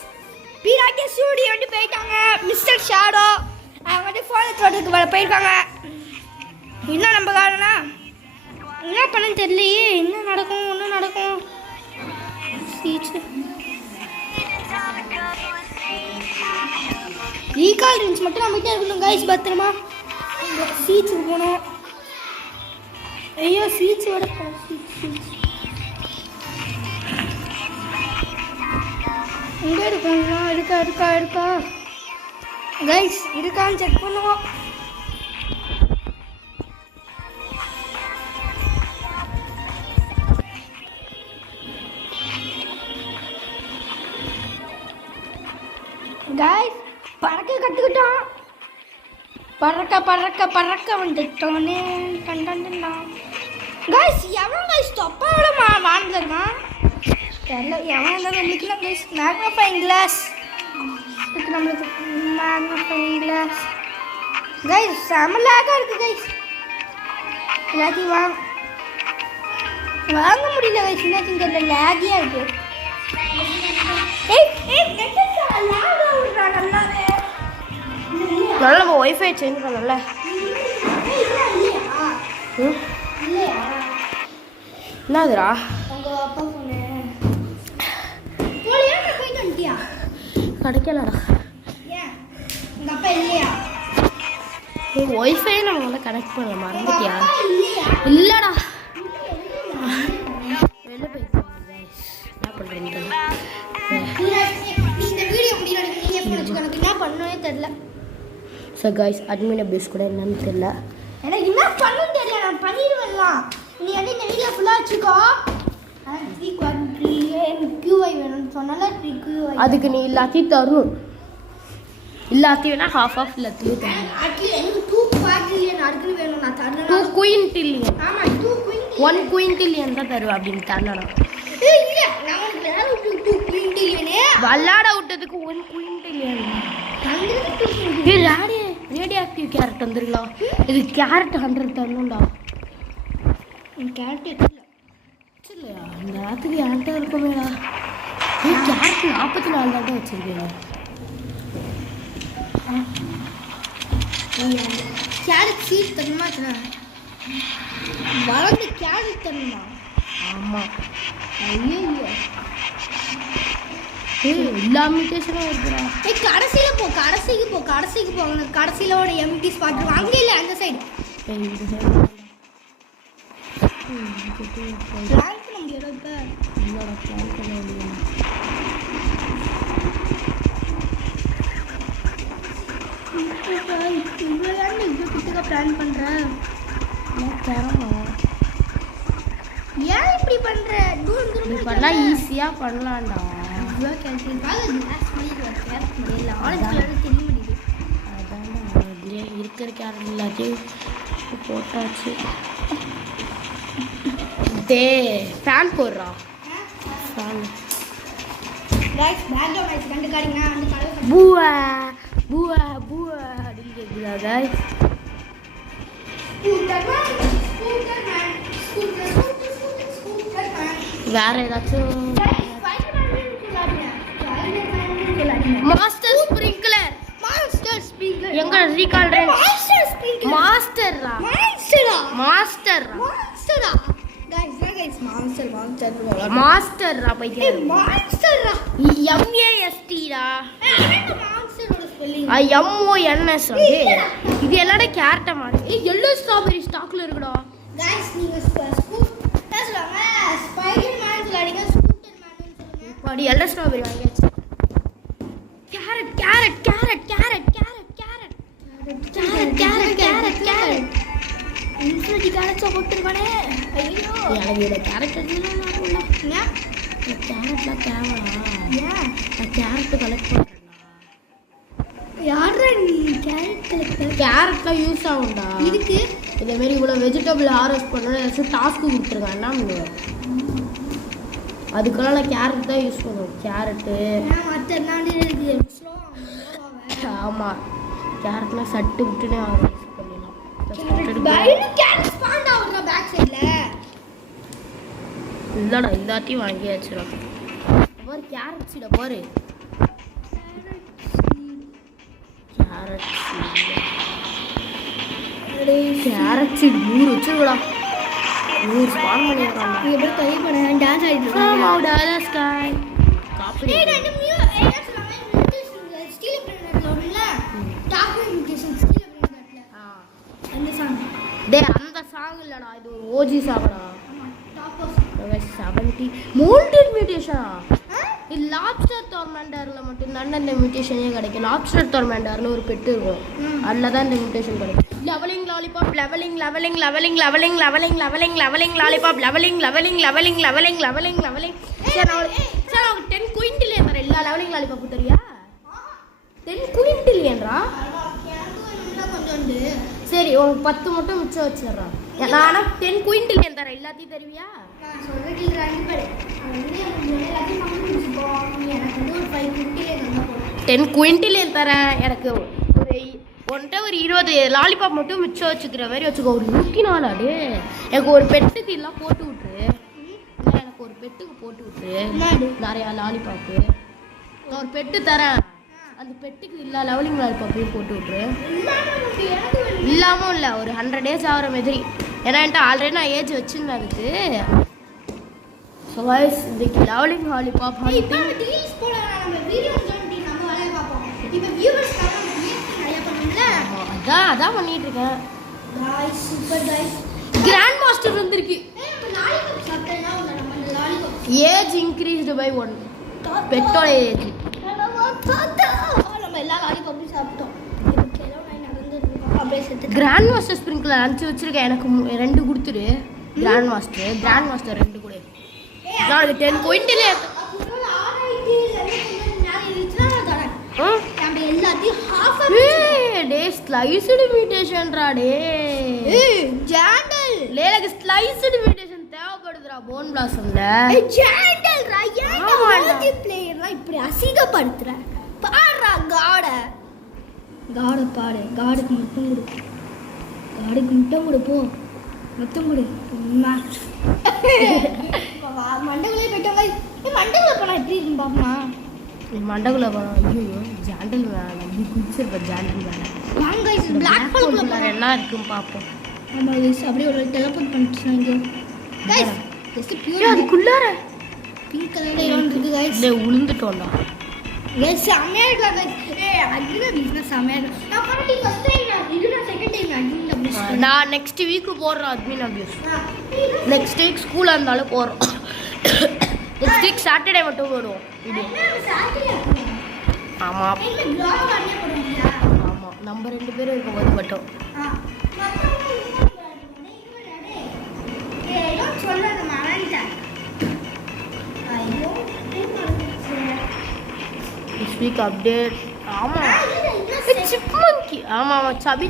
பிராக்கே ஸ்டுடியோ வந்து போயிட்டாங்க. மிஸ்டர் ஷாடோ அவங்க வந்து ஃபோன் எடுத்துட்டு வர போயிருக்காங்க. என்ன நம்ம காரணா என்ன பண்ணன்னு தெரியலையே. என்ன நடக்கும் சீச்சு ரீகால் ரேஞ்ச் மட்டும் நம்மகிட்ட இருக்கணும் கைஸ். பத்திரமா சீச்சுக்கு போகணும். ஐயோ சீச்சோட எங்கே இருக்கா இருக்கா கைஸ் இருக்கான்னு செக் பண்ணுவோம். கைஸ் பறக்க கற்றுக்கிட்டோம். பறக்க வந்துட்டோன்னே கண்டா கைஸ். எவன் கைஸ் தொப்பை எவ்வளோ வாங்கினா தெரியல. எவன் இருந்தாலும் நம்மளுக்குலாம் கைஸ் மேக்னிஃபைங் கிளாஸ் இருக்கு. நம்மளுக்கு மேக்னிஃபைங் கிளாஸ் கைஸ் செமலாக இருக்குது கைஸ். எல்லாத்தையும் வாங்க முடியல கைஸ். என்னாச்சுன்னு தெரியல லேகியாக இருக்குது. நல்லா நம்ம ஒய்ஃபை சேஞ்ச் பண்ணல. என்னதுடா உங்கள் அப்பா ஃபோனு போலியா போயிட்டு வந்துட்டியா? கிடைக்கலடா. ஏன் உங்கள் அப்பா இல்லையா? ஒய்ஃபை நம்ம வந்து கனெக்ட் பண்ணல மறந்துட்டியா? இல்லையா? இல்லடா வெளில போயிருக்காங்க guys. என்ன பண்றீங்க? நீ இந்த வீடியோ முடியல நீங்க வச்சுக்கோ எனக்கு என்ன பண்ணனே தெரியல. ஸோ கைஸ் அட்மின் அபியூஸ் கூட என்னன்னு தெரியல. எனக்கு என்ன பண்ணனும் தெரியல. நான் பண்ணிடுவேன்லாம். நீ வந்து இந்த வீடியோ ஃபுல்லா வச்சுக்கோ. த்ரீ குவாட்ரி QI வேணும்னு சொன்னால 3 QI. அதுக்கு நீ எல்லாத்தையும் தரும். எல்லாத்தையும் வேணா ஹாஃப் ஆஃப் எல்லாத்தையும் தரும். ஆக்சுவலி எனக்கு 2 குவாட்ரிலியன் அதுக்கு வேணும் நான் தரணும். 2 குயின்டிலியன். ஆமா 2 குயின்டிலியன். 1 குயின்டிலியன் தான் தருவா அப்படின்னு தரணும். இல்ல நான் உனக்கு வேற 2 குயின்டிலியனே வல்லாட விட்டதுக்கு 1 குயின்டிலியன். ரேடியோ ஆக்டிவ் கேரட் வந்துருக்கலாம். இது கேரட் 100 தரணும்டா. கேரட் இல்ல இல்லையா இந்த ராத்துக்கு என்கிட்ட இருக்குமேடா. கேரட் 44 தான் வச்சிருக்கேன். கேரட் சீட் தரணுமா? வளர்ந்து கேரட் தரணுமா? ஆமாம். ஐயோ எல்லா மியூட்டேஷனும் இருக்குடா. கடைசியில் கடைசிக்கு போ கடைசியில் ஒரு எம்டி ஸ்பாட் இருக்கும். அங்கே இல்லை அந்த சைடு இந்த சைடு பிளான் பண்ண முடியாது. இப்போ என்னோட பிளான் பண்ண முடியும். இவ்வளோ கிட்டக்க பிளான் பண்ணுறேன். ஏன் இப்படி பண்ணுற? இப்படி பண்ணால் ஈஸியாக பண்ணலாம்டா. அதான்டா இதுலேயே இருக்கிற கேரட் எல்லாத்தையும் போட்டாச்சு. ஃபேன் போடுறா. ஃபேன் பூவா பூவா பூவா அப்படின்னு கேட்குதா guys? வேற ஏதாச்சும் மாஸ்டர் ஸ்ப்ரிங்க்லர் எங்க ரீகால் ரேஞ்ச் மாஸ்டர்ரா மாஸ்டர்ரா பையன் மான்ஸ்டர்ரா MASTடா MONS. இது எல்லாரும் கேரட்ட மாதிரி எல்லோ ஸ்ட்ராபெரி ஸ்டாக்ல இருக்குடா. गाइस நீங்க பேசலாமா? ஸ்பைடர்மேன் சொல்றீங்க, ஸ்கூட்டர்மேன் சொல்லுங்க. பாடி எல்லோ ஸ்ட்ராபெரி வாங்கியாச்சு. Carrot carrot carrot carrot carrot carrot carrot carrot carrot carrot infinity carrots போட்டுருக்கானே. ஐயோ எனக்கு இந்த கேரட் எல்லாம் இல்ல. ஏன் கேரட்லாம் தேவடா? ஏன் நான் கேரட் கலெக்ட் பண்றேன். யாரா நீ கேரட் கலெக்டர்? கேரட்லாம் யூஸ் ஆகும்டா. இதுக்கு இதே மாதிரி இவ்வளோ வெஜிடபிள் ஹார்வெஸ்ட் பண்ணணும் ஏதாச்சும் டாஸ்க்கு கொடுத்துருக்கேன். என்ன பண்ணுவேன்? அதுக்கெல்லாம் நான் கேரட் தான் யூஸ் பண்ணுவேன். கேரட்டு மற்ற நாடு ஆமாம் கேரட்லாம் சட்டு விட்டுனே யூஸ் பண்ணிடலாம். இல்லைடா எல்லாத்தையும் வாங்கியாச்சுடா. பாரு கேரட் சீடை பாரு. Carrot seed 100 வச்சுருக்கடா. 100 ஸ்பான் பண்ணிடுறாங்க. நீ எப்படி ட்ரை பண்ண டான்ஸ் ஆடிட்டு ஸ்கை காப்பி அந்த சாங் இல்லடா, இது ஒரு ஓஜி சாங்கடா. 70 மோல்டட் மியூட்டேஷனா? இது லாப்ஸ்டர் டொர்மெண்டர்ல மட்டும் தான் இந்த மியூட்டேஷனே கிடைக்கும். லாப்ஸ்டர் டொர்மெண்டர்னு ஒரு பெட்டு இருக்கும், அதில் தான் இந்த மியூட்டேஷன் கிடைக்கும். Levelling lollipop levelling levelling levelling levelling levelling levelling levelling lollipop levelling levelling levelling levelling levelling levelling. Sir நான் 10 குயின்டிலியன் தரேன். எல்லா லெவலிங் லாலிபாப் தெரியா? 10 குயின்டிலியன்ரா. சரி உனக்கு 10 மட்டும் மிச்சம் வச்சிடுறான். நான் ஆனால் 10 குயின்டிலியன் தரேன். எல்லாத்தையும் தருவியா? 10 குயின்டிலியன் தரேன். எனக்கு ஒன்ட்ட ஒரு 20 லாலிபாப் மட்டும் மிச்சம் வச்சுக்கிற மாதிரி வச்சுக்கோ. ஒரு 104 ஆடு. எனக்கு ஒரு பெட்டுக்கு எல்லாம் போட்டு விட்டுரு. இல்லை எனக்கு ஒரு பெட்டுக்கு போட்டு விட்டுரு நிறையா லாலிபாப்பு. நான் ஒரு பெட்டு தரேன். அந்த பெட்டுக்கு எல்லா லெவலிங் லாலிபாப்பையும் போட்டு விட்டுரு. இல்லாமல் இல்லை ஒரு 100 days ஆகிற மாதிரி. ஏன்னா என்கிட்ட ஆல்ரெடி நான் ஏஜ் வச்சுருந்தேன் அதுக்கு. ஸோ வாய்ஸ் இன்னைக்கு லெவலிங் லாலிபாப் அதான் பண்ணிட்டு இருக்கேன். கிராண்ட் மாஸ்டர் வந்திருக்கு. Age increased by 1. பெட்டோட ஏஜ். நம்ம எல்லா லாலிபாப்பும் சாப்பிட்டோம். இப்போ கிலோ 9 நடந்துருக்கோம். அப்படியே செத்து. கிராண்ட் மாஸ்டர் ஸ்ப்ரிங்க்லர் அனுப்பிச்சு வச்சிருக்கேன். எனக்கு 2 கொடுத்துரு. கிராண்ட் மாஸ்டர் 2 கொடு. நான் அதுக்கு 10 பாயிண்ட்ல எல்லாத்தையும் half டே ஸ்லைஸ்டு மியூட்டேஷன்டா டே. ஜாண்டல் லேலக்கு ஸ்லைஸ்டு மியூட்டேஷன் தேவைப்படுதுடா போன் பிளாசம்ல. ஜாண்டல் ராயா மல்டி பிளேயர்லாம் இப்படி அசிங்கப்படுத்துற. பாடுறா காட பாடு. காடுக்கு முட்டம் கொடு போ. முத்தம் கொடு. மண்டகுலே போயிட்டோங்க. மண்டகுல போனா எப்படி இருக்கும் பாப்பா? மண்டகுல போனா ஐயோ ஜாண்டல் வேணாம். நீ குடிச்சிருப்ப ஜாண்டல் வேணாம். வாங்க गाइस பிளாக் ஹோல்ல என்ன இருக்குன்னு பாப்போம். ஆமா गाइस அப்படியே ஒரு டெலிபோர்ட் பண்ணிட்டாங்க. गाइस ஜஸ்ட் பியூர் அதுக்குள்ளார பிங்க் கலர்ல இருக்கு गाइस. டே உளுந்துட்டோம்டா. Guys America guys. அதுல பிசினஸ் அமேரிக்கா. நான் பண்ணி ஃபர்ஸ்ட் டைம் இது நான் செகண்ட் டைம் அட்மின் அபியூஸ். நான் நெக்ஸ்ட் வீக் போறேன் அட்மின் அபியூஸ். நெக்ஸ்ட் வீக் ஸ்கூல்ல இருந்தாலும் போறோம். நெக்ஸ்ட் வீக் சாட்டர்டே மட்டும் போடுவோம் வீடியோ. ஆமா இந்த vlog பண்ணி போடுவீங்களா? ஆமா நம்ம 2 பேரும் இருக்கும்போது மட்டும். சொல்லாத மறந்துட்டேன். ஐயோ this week update. ஆமா சிப்மங்கி. ஆமா சபி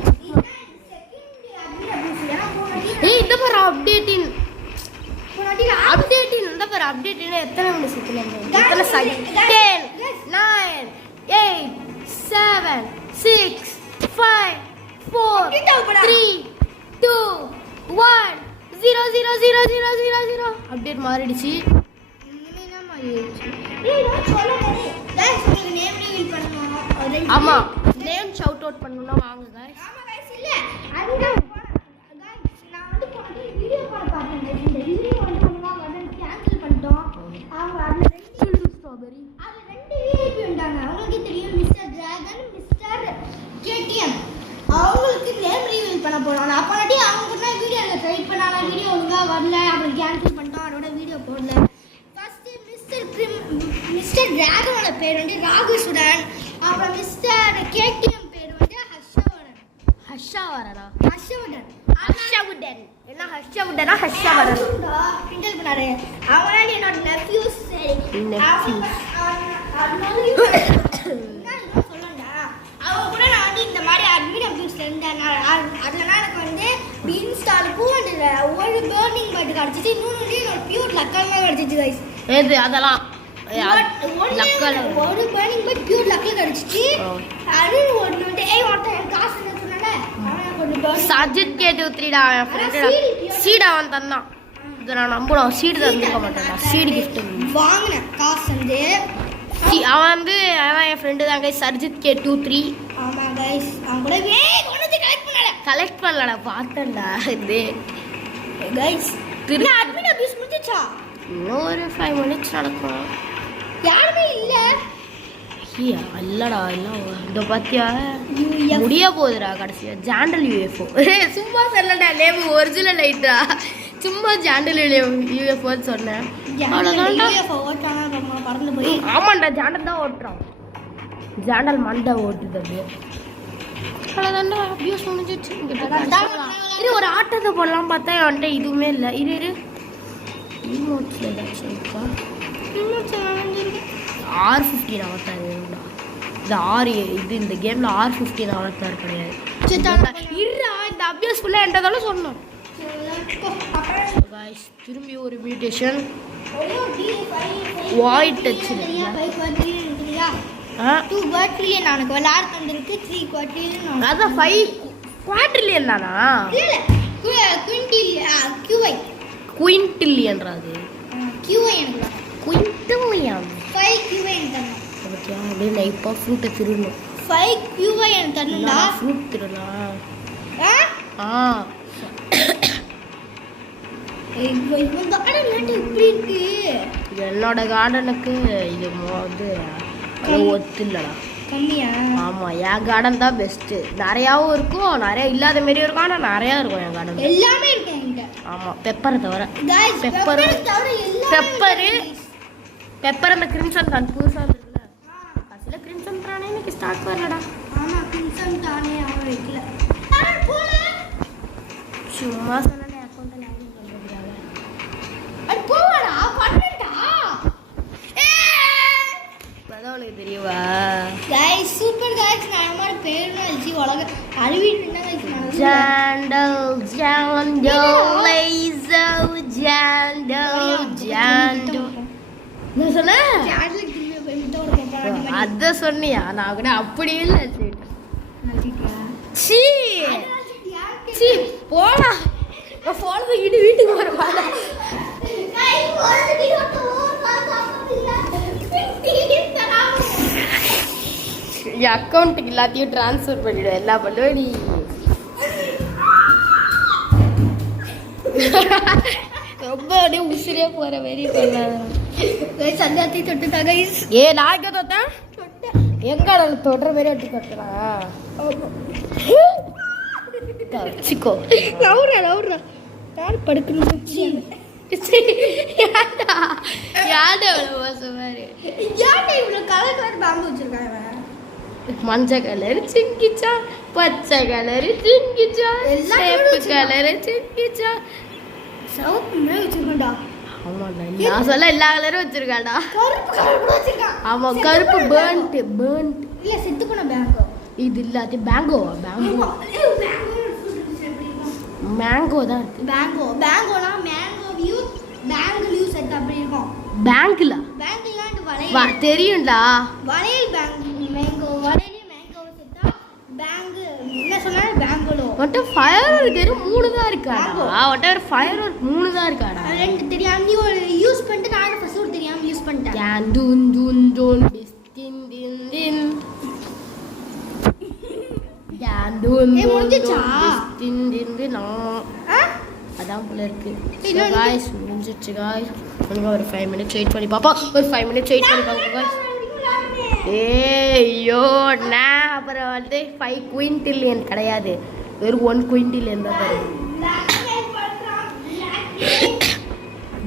ஏய் இந்த பாரு அப்டேட்டின் இந்த பாரு அப்டேட்டின் எத்தனை மணி செகண்ட் எத்தனை செகண்ட் 10 9 8 7 6 5 4 3 2 1 0 0 0 0 0 0 அப்டேட் மாறிடுச்சு. இனிமேனா மாறிடுச்சு. ஏய் நான் சொல்லவே गाइस உங்களுக்கு நேம் ரிவீல் பண்ணனும். ஆமா நேம் ஷவுட் அவுட் பண்ணனும்னா வாங்க गाइस. ஆமா गाइस இல்ல அதுதான் गाइस நான் வந்து போனது வீடியோ கால் பார்த்தேன். இந்த வீடியோ வந்து பண்ணா கேன்சல் பண்ணிட்டோம். அவங்க அதுல 2 ஸ்ட்ராபெரி அதுல 2 விஐபி வந்தாங்க. அவங்களுக்கு தெரியும் மிஸ்டர் டிராகன் மிஸ்டர் கேடிஎம். அவங்களுக்கு நேம் ரிவீல் பண்ண போறோம். நான் அப்படி அவங்க தான் வீடியோல ட்ரை பண்ணாங்க. வீடியோ ஒழுங்கா வரல. அப்புறம் கேன்சல் பண்ணிட்டோம். அதோட வீடியோ போடல. ஃபர்ஸ்ட் மிஸ்டர் டிராகனோட பேர் வந்து ராகுசுடன். அப்புறம் மிஸ்டர் கேடிஎம் பேர் வந்து ஹர்ஷவர்தன். ஹர்ஷவர்தன் என்ன ஹர்ஷவர்தன் கிண்டல் பண்ணாரு. அவனால என்னோட நெஃப்யூஸ் சரி அவங்க கூட நான் வந்து இந்த மாதிரி அட்மின் அபியூஸ்ல இருந்தேன். அதனால எனக்கு வந்து இன்ஸ்டாலுக்கும் ஒரு பேர்னிங் பட் கிடச்சிச்சு. இன்னொன்று ஒரு பியூர் லக்கல்மா கிடச்சிச்சு गाइस. ஏது அதெல்லாம் லக்கல் ஒரு பேர்னிங் பட் பியூர் லக்கல் கிடச்சிச்சு. அது ஒன்று வந்து ஒருத்தன் காசு சொன்னால அவன் கொஞ்சம் சஜித் K23 டா என் ஃப்ரெண்ட் சீட் அவன் தந்தான். இத நான் நம்புறேன். சீட் தந்துக்க மாட்டேன். சீட் gift வாங்குன காசு வந்து அவன் வந்து அவன் என் ஃப்ரெண்டு தான் गाइस சஜித் K23. ஆமா गाइस அவன் கூட ஒண்ணு கலெக்ட் பண்ணலடா பார்த்தேன்டா. இது गाइस திரும்ப அட்மின் அபியூஸ் முடிஞ்சிச்சா? இன்னும் ஒரு 5 minutes நடக்கும். யாருமே இல்ல. இல்லடா எல்லாம் இந்த பாத்தியா முடிய போகுதுடா கடைசியா. ஜாண்டல் UFO சும்மா சொல்லடா நேம் ஒரிஜினல் லைட்டா சும்மா ஜாண்டல் UFO சொன்னேன். ஆமாண்டா ஜாண்டல் தான் ஓட்டுறான். ஜாண்டல் மண்டை ஓட்டுது. அவ்வளோதாண்டா அபியூஸ் முடிஞ்சிச்சு. இது ஒரு ஆட்டத்தை போடலாம் பார்த்தா வந்துட்டு இதுவுமே இல்லை. இரு ரிமோட்ஸில் ஏதாச்சும் இருக்கா? R15 அவத்தார் வேணும்டா. இது இது இந்த கேமில் R15 அவத்தார் கிடையாது. இருடா இந்த அபியூஸ் ஃபுல்லாக என்கிட்ட சொன்னோம். திரும்பி ஒரு மியூட்டேஷன் வாய்ட் டச் 2 குவாட்ரிலியன் எனக்கு விளையாட தந்திருக்கு. 3 குவாட்ரிலியன் அதான் 5 குவாட்ரிலியன் தானா? குயின்டிலியன்ரா அது. QI எனக்கு குயின்டிலியன் 5 QI தரணும். ஓகே அப்படியே லைப்பா ஃப்ரூட்டை திருடணும். 5 QI எனக்கு தரணும்டா. ஃப்ரூட் திருடலாம். இந்த கார்டன் நட்டு இப்படி இருக்கு. என்னோட கார்டனுக்கு இது வந்து ஒத்து இல்லடா கம்மியா? ஆமா என் கார்டன் தான் பெஸ்ட். நிறையாவும் இருக்கும் நிறைய இல்லாத மாரியும் இருக்கும். ஆனால் நிறையா இருக்கும் என் கார்டன். எல்லாமே இருக்கு என்கிட்ட. ஆமாம் பெப்பரை தவிர गाइस பெப்பர் தவிர எல்லாமே பெப்பரு பெப்பர் அந்த கிரிம்சன் தான் புதுசாக இருக்குல்ல அதில் கிரிம்சன் தானே இன்னைக்கு ஸ்டார்ட் பண்ணலடா ஆமா கிம்சன் தானே அவன் வைக்கல சும்மா சொன்னேன் அக்கௌண்ட்டில் லாகின் பண்ணுறதுக்காக அது போவாடா பண்ணடா அதான் உனக்கு தெரியவா गाइस சூப்பர் गाइस நான் மாதிரி பேர்ல எழுதி உலக அறிவிட்டு என்ன गाइस நடந்துச்சு ஜாண்டல் ஜாண்டல் லேசோ ஜாண்டல் ஜாண்டல் என்ன சொன்ன சாட்ல கிட்ட போய் மிட்ட ஒரு போறானே அத சொன்னியா நான் கூட அப்படி இல்லை சீ சீ போடா போனது இடி வீட்டுக்கு வரவா என் அக்கௌண்ட்டுக்கு எல்லாத்தையும் ட்ரான்ஸ்ஃபர் பண்ணிவிடும் எல்லா பண்ணுவேன் நீ ரொம்ப அப்படியே உசிரியா போற வெறி பண்ணாத சந்தாத்தி தொட்டுட்டா गाइस ஏ நான் எங்க தொட்டேன் எங்க நான் தொடுற மாதிரி எடுத்து தொட்டுறா சிக்கோ லவுரா யார் படுக்கணும் யாரு அவ்வளோ மோசம் மாதிரி யார்ட்ட இவ்வளோ கலர் கலர் பாம்பு வச்சிருக்காங்க மஞ்சள் கலர் சிங்கிச்சா பச்சை கலர் சிங்கிச்சா எல்லாம் சேப்பு கலர் சிங்கிச்சா சவுப்புமே வச்சிருக்கோம்டா ஆமாண்டா நான் சொல்ல எல்லா கலரும் வச்சிருக்காடா கருப்பு கலர் கூட வச்சிருக்கான் ஆமா கருப்பு பேர்ன்ட் இல்ல செத்து போன பேங்கோ இது இல்லாத பேங்கோவா பேங்கோ மேங்கோ தான் இருக்கு பேங்கோனா மேங்கோ வியூ பேங்கிள் யூ செட் அப்படி இருக்கும் பேங்க்ல பேங்கிளாண்டு வா வளையல் தெரியும்டா வளையல் மேங்கோ வளையல் மேங்கோ செட்டா பேங்க் என்ன சொன்னாரு பேங்கோலோ ஒட்ட ஃபயர் தேரு 3 தான் இருக்காடா ஒட்ட ஃபயர் 3 தான் இருக்காடா ரெண்டு தெரியாம நீ யூஸ் பண்ணிட்டு நான் ஃபர்ஸ்ட் ஒரு தெரியாம யூஸ் பண்ணிட்டேன் யான் duன் duன் duன் டிஸ்டின் டின் டின் யான் duன் ஏய், முடிஞ்சிச்சா? டிஸ்டின் டின் டின் அதான் போல இருக்கு இல்ல, So guys முடிஞ்சிருச்சு guys கொஞ்சம் ஒரு 5 minutes வெயிட் பண்ணி பாப்பா ஒரு 5 minutes வெயிட் பண்ணி பாப்போம் guys ஐயோ நான் அப்புறம் வந்து 5 குயின்டில்லியன் கிடையாது வெறும் 1 குயின்டில்லியன் தான் தரும்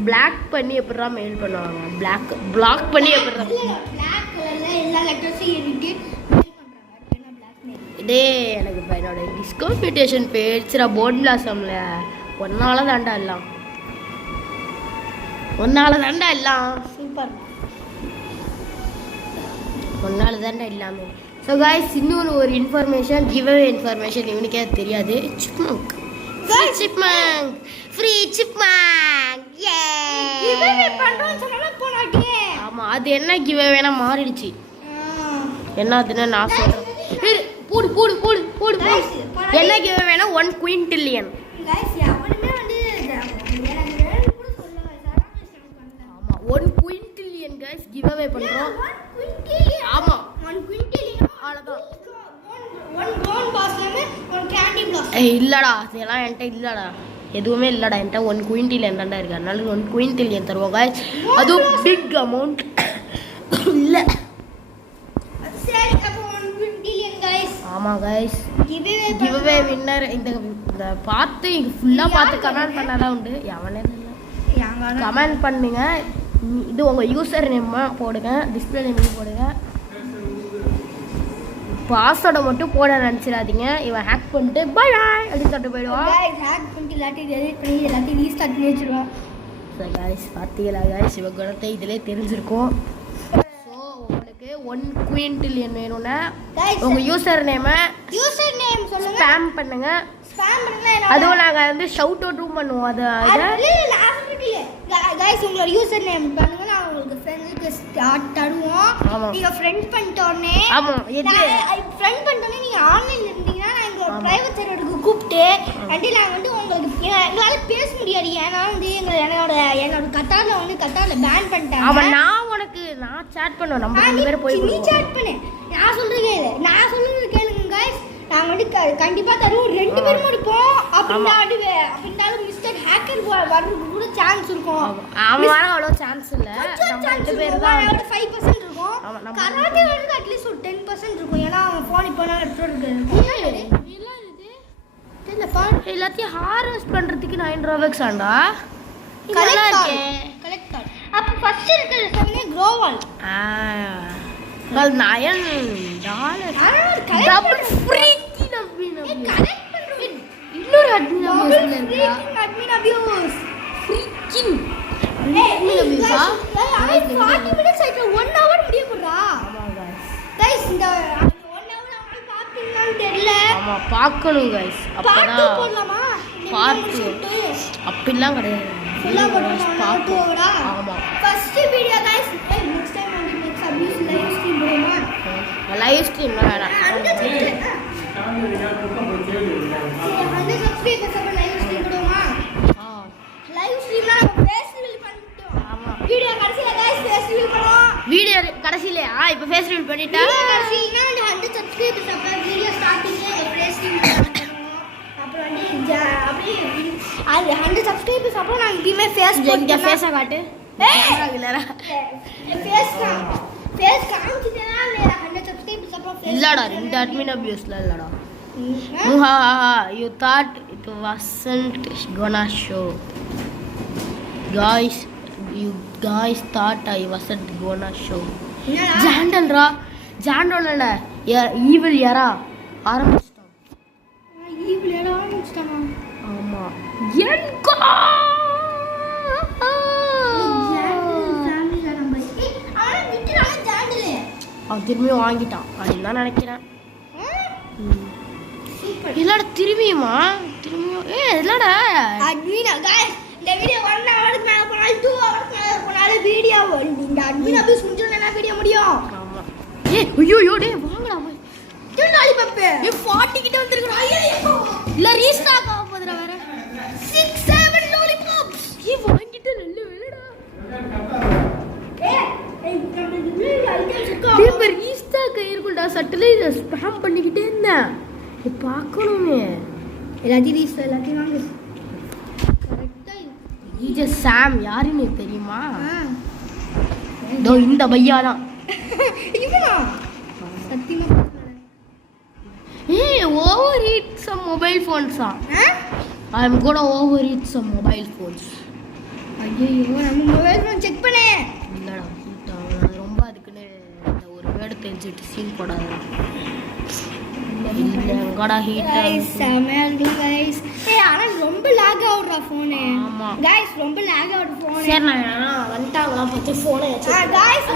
பிளாக் பண்ணி எப்படிடா மெயில் பண்ணுவாங்க பிளாக் பண்ணி எப்படிடா பிளாக் கலர்ல எல்லா லெட்டர்ஸும் எழுதிட்டு மெயில் பண்றாங்க அதுக்கு என்ன பிளாக் மெயில் இதே எனக்கு இப்போ என்னோட டிஸ்கம்யூட்டேஷன் போயிடுச்சுடா போர்ட் பிளாசம்ல ஒன்னால தாண்டா எல்லாம் சூப்பர் ஒன்னால தாண்டா எல்லாமே ஸோ காய்ஸ் இன்னொரு ஒரு இன்ஃபர்மேஷன் கிவ்அவே இன்ஃபர்மேஷன் இவனுக்கே தெரியாது சிப்மங்க் சிப்மங்க் ஃப்ரீ சிப்மங்க் கிவ்அவே பண்றோம்னு சொன்னால போனாட்டியே ஆமாம் அது என்ன கிவ்அவேனா மாறிடுச்சு என்னதுன்னு நான் சொல்கிறேன் போடு போடு போடு போடு போடு என்ன கிவ்அவேனா 1 குயின்டில்லியன் गाइस அவனுமே வந்து எனக்கு வேணும் கூட சொல்லுங்க சரவணன் ஸ்டார்ட் பண்ணல ஆமாம் 1 குயின்டில்லியன் guys கிவ்அவே பண்ணுறோம் 1 குயின்டிலியன் ஆமாம் 1 குயின்டிலியன் அவ்வளோதான் 1 கோன் பாஸ்லமே 1 கேண்டி பாஸ் இல்லைடா இதெல்லாம் என்கிட்ட இல்லைடா எதுவுமே இல்லைடா என்கிட்ட 1 குயின்டிலியன் தான்டா இருக்கு அதனால 1 குயின்டிலியன் தருவோம் guys அதுவும் பிக் அமௌண்ட் இல்லை சரி அப்போ 1 குயின்டிலியன் गाइस ஆமாம் guys கிவ்அவே கிவ்அவே வின்னர் இந்த பார்த்து இங்கே ஃபுல்லாக பார்த்து கமெண்ட் பண்ணாதான் உண்டு எவனே இல்லை யாங்க கமெண்ட் பண்ணுங்க இது உங்கள் யூசர் நேம் போடுங்க டிஸ்பிளே நேம் போடுங்க பாஸ்வேர்டை மட்டும் போட நினச்சிடாதீங்க இவன் ஹேக் பண்ணிட்டு பாய் அப்படின்னு சொல்லிட்டு போயிடுவான் गाइस ஹேக் பண்ணி எல்லாத்தையும் டெலீட் பண்ணி எல்லாத்தையும் ரீஸ்டார்ட் பண்ணி வச்சிருவான் ஸோ காய்ஸ் பார்த்தீங்களா காய்ஸ் இவன் குணத்தை இதிலே தெரிஞ்சிருக்கும் ஸோ உங்களுக்கு 1 குயின்டிலியன் வேணும்னா Guys, உங்கள் யூசர் நேமை யூசர் நேம் சொல்லுங்க ஸ்பேம் பண்ணுங்க ஸ்பாம் பண்ணுங்க அதுவும் நாங்கள் வந்து ஷவுட் அவுட்டும் பண்ணுவோம் அது गाइस உங்களோட யூசர் நேம் பண்ணுங்க நான் உங்களுக்கு ஃப்ரெண்ட்ஸ்க்கு ஸ்டார்ட் தருவோம் ஆமா. நீங்க ஃப்ரெண்ட் பண்ணிட்டோனே ஆமாம் எது ஃப்ரெண்ட் பண்ணிட்டோனே நீங்க ஆன்லைன்ல இருந்தீங்கன்னா நான் எங்களோட பிரைவேட் சர்வருக்கு கூப்பிட்டு அண்டி நான் வந்து உங்களுக்கு எங்களால பேச முடியாது ஏன்னா வந்து என்னோட கத்தார்ல பேன் பண்ணிட்டாங்க அவன் நான் சேட் பண்ணுவேன் நம்ம 2 பேரும் போய் நீ கொடுப்போம். சாட் பண்ணு நான் சொல்றது கேளுங்க गाइस நான் வந்து கண்டிப்பா தருவோம் 2 பேரும் இருப்போம் அப்படினாலும் மிஸ்டர் ஹேக்கர் வரதுக்கு கூட சான்ஸ் இருக்கும் அவன் வர அவ்வளோ சான்ஸ் இல்லை நம்ம 2 பேர் தான் 5% இருக்கும் ஆமா, நம்ம கராத்தே வந்து அட்லீஸ்ட் ஒரு 10% இருக்கும் ஏன்னா அவன் ஃபோன் இப்போ நான் எடுத்துட்டு இருக்கு இல்லை எல்லாத்தையும் ஹார்வெஸ்ட் பண்றதுக்கு 9 ரோபக்ஸ் ஆண்டா. நல்லா இருக்கே. Collect card. அப்ப ஃபர்ஸ்ட் இருக்கிற சொன்னே க்ரோவால். well $9 டபுள் ஃப்ரீக்கிங் கலெக்ட் பண்றோம். இன்னொரு admin abuse admin abuse. Freaking அபியூஸா? 40 minutes ஆயிட்டு 1 hour முடிய போறா. ஆமா गाइस இந்த 1 hour நம்ம பாத்தீங்கன்னு தெரியல. ஆமா பார்க்கணும் गाइस. அப்பதான் போடலாமா? பார்ட் அப்படிலாம் கிடையாது. ஃபுல்லா போடுறோம். ஆமா first video guys. Next time வந்து நெக்ஸ்ட் அபியூஸ் லைவ் ஸ்ட்ரீம் போடுமா? லைவ் ஸ்ட்ரீம் வேணாம். 100 சப்ஸ்கிரைபர்ஸ் அப்ப லைவ் ஸ்ட்ரீம் போடுமா? லைவ் ஸ்ட்ரீம்ல ஃபேஸ் ரிவீல் பண்ணிட்டோம். ஆமா வீடியோ கடைசில गाइस ஃபேஸ் ரிவீல் பண்ணுவோம். வீடியோ கடைசிலயா இப்போ ஃபேஸ் ரிவீல் பண்ணிட்டா கடைசில 100 சப்ஸ்கிரைபர்ஸ் அப்ப வீடியோ ஸ்டார்டிங்ல ஃபேஸ் ரிவீல் பண்ணுவோம். அப்புறம் வந்து அப்படியே அது 100 சப்ஸ்கிரைபர்ஸ் அப்புறம் நான் எப்பவுமே ஃபேஸ் எங்க ஃபேஸ காட்டு. இல்லடா ஃபேஸ் காமிச்சிட்டேனா இல்ல 100 சப்ஸ்கிரைபர்ஸ் அப்புறம் ஃபேஸ் இல்லடா ரெண்டு அட்மின் அபியூஸ்ல இல்லடா. You thought it wasn't gonna show. Guys, you guys thought I wasn't gonna show. ஜாண்டல்ரா ஜாண்டோலல ஈவில் யாரா ஆரம்பிச்சிட்டோம். ஈவில் யாரா ஆரம்பிச்சிட்டாமா? ஆமா என்கோ அவன் திரும்பி வாங்கிட்டான் அப்படின்னு தான் நினைக்கிறேன். இல்லடா திரும்பியுமா திரும்பியும் இல்லடா அட்மினா गाइस இந்த வீடியோ 1 ஹவருக்கு மேல போனால 2 ஹவருக்கு மேல போனால வீடியோ இந்த அட்மின் அபியூஸ் முடிஞ்சோனே வீடியோ முடியும். ஆமா ஐயோ டேய் வாங்கடா போய் லாலிபாப் 40 கிட்ட வந்திருக்குடா. ஐயோ இல்ல ரீஸ்டாக் ஆக போகுதுடா வேற 6 7 லாலிபாப்ஸ் வாங்கிட்டு நல்ல வேலைடா. இப்ப ரீஸ்டாக் இருக்குடா. சட்டல இத ஸ்பாம் பண்ணிக்கிட்டே இருந்தேன். இது பார்க்கணுமே எல்லாத்தையும் வாங்க. கரெக்டா இது சாம் யாருன்னு தெரியுமா? தோ இந்த பையா தான். இவனா சத்தியமா overeat some mobile phones. I'm gonna overeat some mobile phones. ஐயோ நம்ம மொபைல் ஃபோன் செக் பண்ணே. இல்லடா ஹீட் ஆகும். ரொம்ப அதுக்குன்னு இந்த ஒரு வேர்டு தெரிஞ்சிட்டு சீன் போடாதடா. இல்ல எங்கடா ஹீட் ஆகும். சமேல் गाइस. ஆனா ரொம்ப லாக் ஆகுற ஃபோன். ஆமா गाइस ரொம்ப லாக் ஆகுற ஃபோன். சரி நான் வந்துட்டாங்களா பத்தி ஃபோனை வச்சு गाइस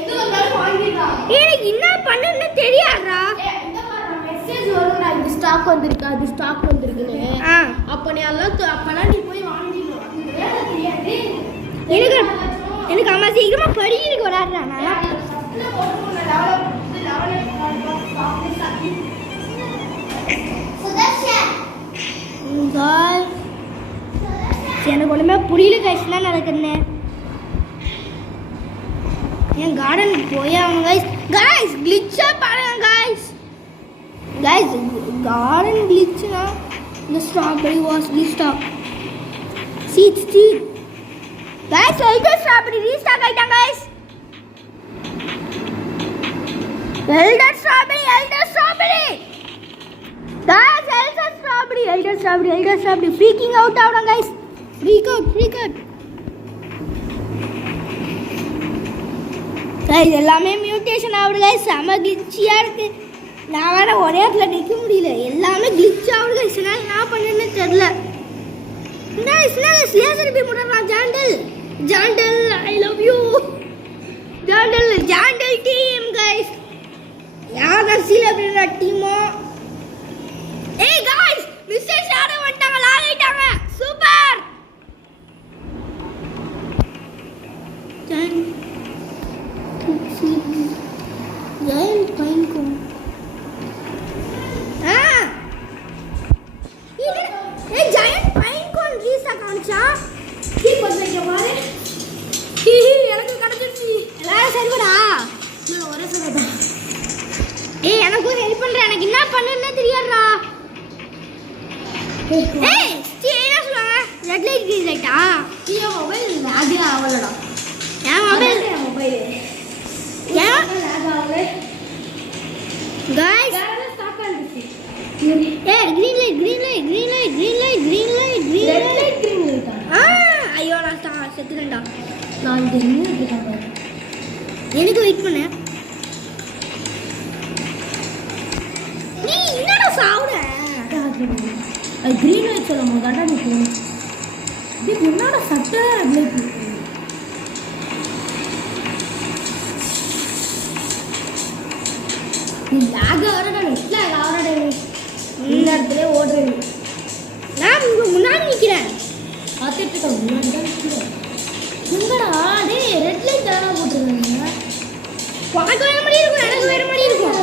எது வந்தாலும் வாங்கிடா. எனக்கு என்ன பண்ணனும்னு தெரியாதடா. இந்த மாதிரி மெசேஜ் வரும்டா இந்த ஸ்டாக் வந்திருக்கு அது ஸ்டாக் வந்திருக்குன்னு. அப்ப நீ எல்லாம் அப்பனா நீ போய் வாங்கிடணும். அது வேற தெரியாது. எனக்கு அம்மா சீக்கிரமா படிக்கிறதுக்கு வராதுடா. நான் எனக்கு ஒண்ணுமே புரியல गाइस என்ன நடக்குதுன்னு. என் கார்டனுக்கு போய் ஆகணும் गाइस கிளிட்சா பாருங்க गाइस கார்டன் கிளிட்ச்னா இந்த strawberry was restock seeds guys elder strawberry restock ஆயிட்டாங்க guys elder strawberry guys elder strawberry freaking out ஆவறோம் गाइस ஃப்ரீக் அவுட் गाइस எல்லாமே மியூட்டேஷன் ஆவுது गाइस செம கிளிட்சியா இருக்கு. நான் வேற ஒரே இடத்துல நிக்க முடியல. எல்லாமே கிளிட்ச் ஆவுது गाइस. நான் என்ன பண்ணேன்னு தெரியல. गाइस லேசர் பீம் போடுறான் Jandel I love you Jandel team guys. யாரா சிலபிரேட் டீமோ. ஏய் गाइस மிஸ்டர் ஷாரோ வந்துட்டாங்க லாக் ஆயிட்டாங்க. Super Giant pine cone. Giant pine cone restock காமிச்சா. கீப் பண்ணீங்க பாரு. எனக்கு கிடைச்சிருச்சு. எல்லாரும் சரிடா. நான் ஒரே சரதா. எனக்கு ஹெல்ப் பண்ற. எனக்கு என்ன பண்ணனும்னே தெரியாதுடா. என்ன சொல்லுங்க? ரெட் லைட் கிரீன் லைட்டா? இந்த மொபைல் லாக் ஆவலடா. என் மொபைல் ஏன் லாக் ஆவல? गाइस ஸ்டாப் பண்ணிடுச்சு. green light, green light, green light, green light, green light, green Red light. light, green light. ஐயோ நான் செத்துட்டேன்டா. நான் இங்க நின்னுட்டு இருக்கேன் பாரு. எனக்கு வெயிட் பண்ணு. நீ என்னடா சாவுற? அது green light சொல்லும்போது தான்டா நீ போகணும். இது முன்னாடி சட்டை red light இருக்கு. நீ lag ஆறடா, நெட்ல ஆறடா நீ. இந்த இடத்துல ஓடுறீங்க. நான் இங்க முன்னாடி நிக்கிறேன். பார்த்துட்டு இருக்க முன்னாடி தான் நிக்கிறேன். எங்கடா டேய் ரெட் லைட் தானா போட்டுருக்காங்க. உனக்கு வேற மாதிரி இருக்கும், எனக்கு வேற மாதிரி இருக்கும்.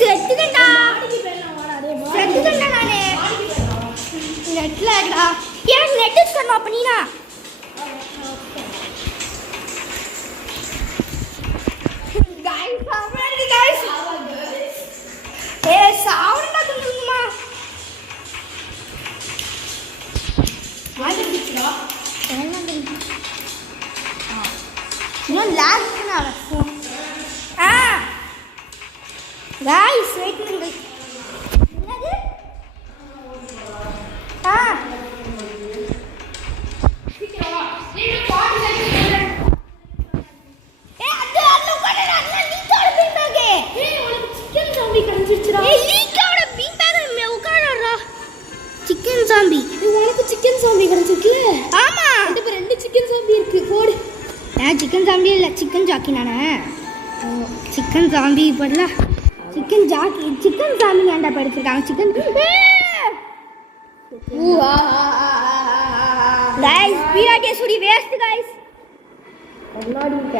செத்துட்டேன்டா. செத்துட்டேன்டா நானு. நெட்ல இருக்கடா. எனக்கு நெட் யூஸ் பண்ணணும் அப்ப நீனா. Guys, சாவடி guys. சாவடா கொஞ்சமா. ஆயிடுச்சுடா. இன்னும் லாக் பண்ணாத. guys wait பண்ணுங்க. என்னது? சீக்கிரம் வா. நீ 40 செகண்ட் அது அல்ல பண்ணடா. நான் லீக்கோட பீம் பேக். உனக்கு சிக்கன் சாம்பி கிடைச்சிருச்சுடா. லீக்கோட பீம் பேக் மே உட்காரடா. Chicken zombie. உனக்கு சிக்கன் சாம்பி கிடைச்சிருக்கு. ஆமா. இந்த ரெண்டு சிக்கன் சாம்பி இருக்கு. போடு. சிக்கன் சாம்பி இல்ல, சிக்கன் ஜாக்கி நானே. சிக்கன் சாம்பி படல. சிக்கன் ஜாக்கி, சிக்கன் சாம்பி ஏன்டா படிச்சிருக்காங்க? சிக்கன் guys பீராட்டிய சுடி வேஸ்ட் guys. முன்னாடி இருக்க.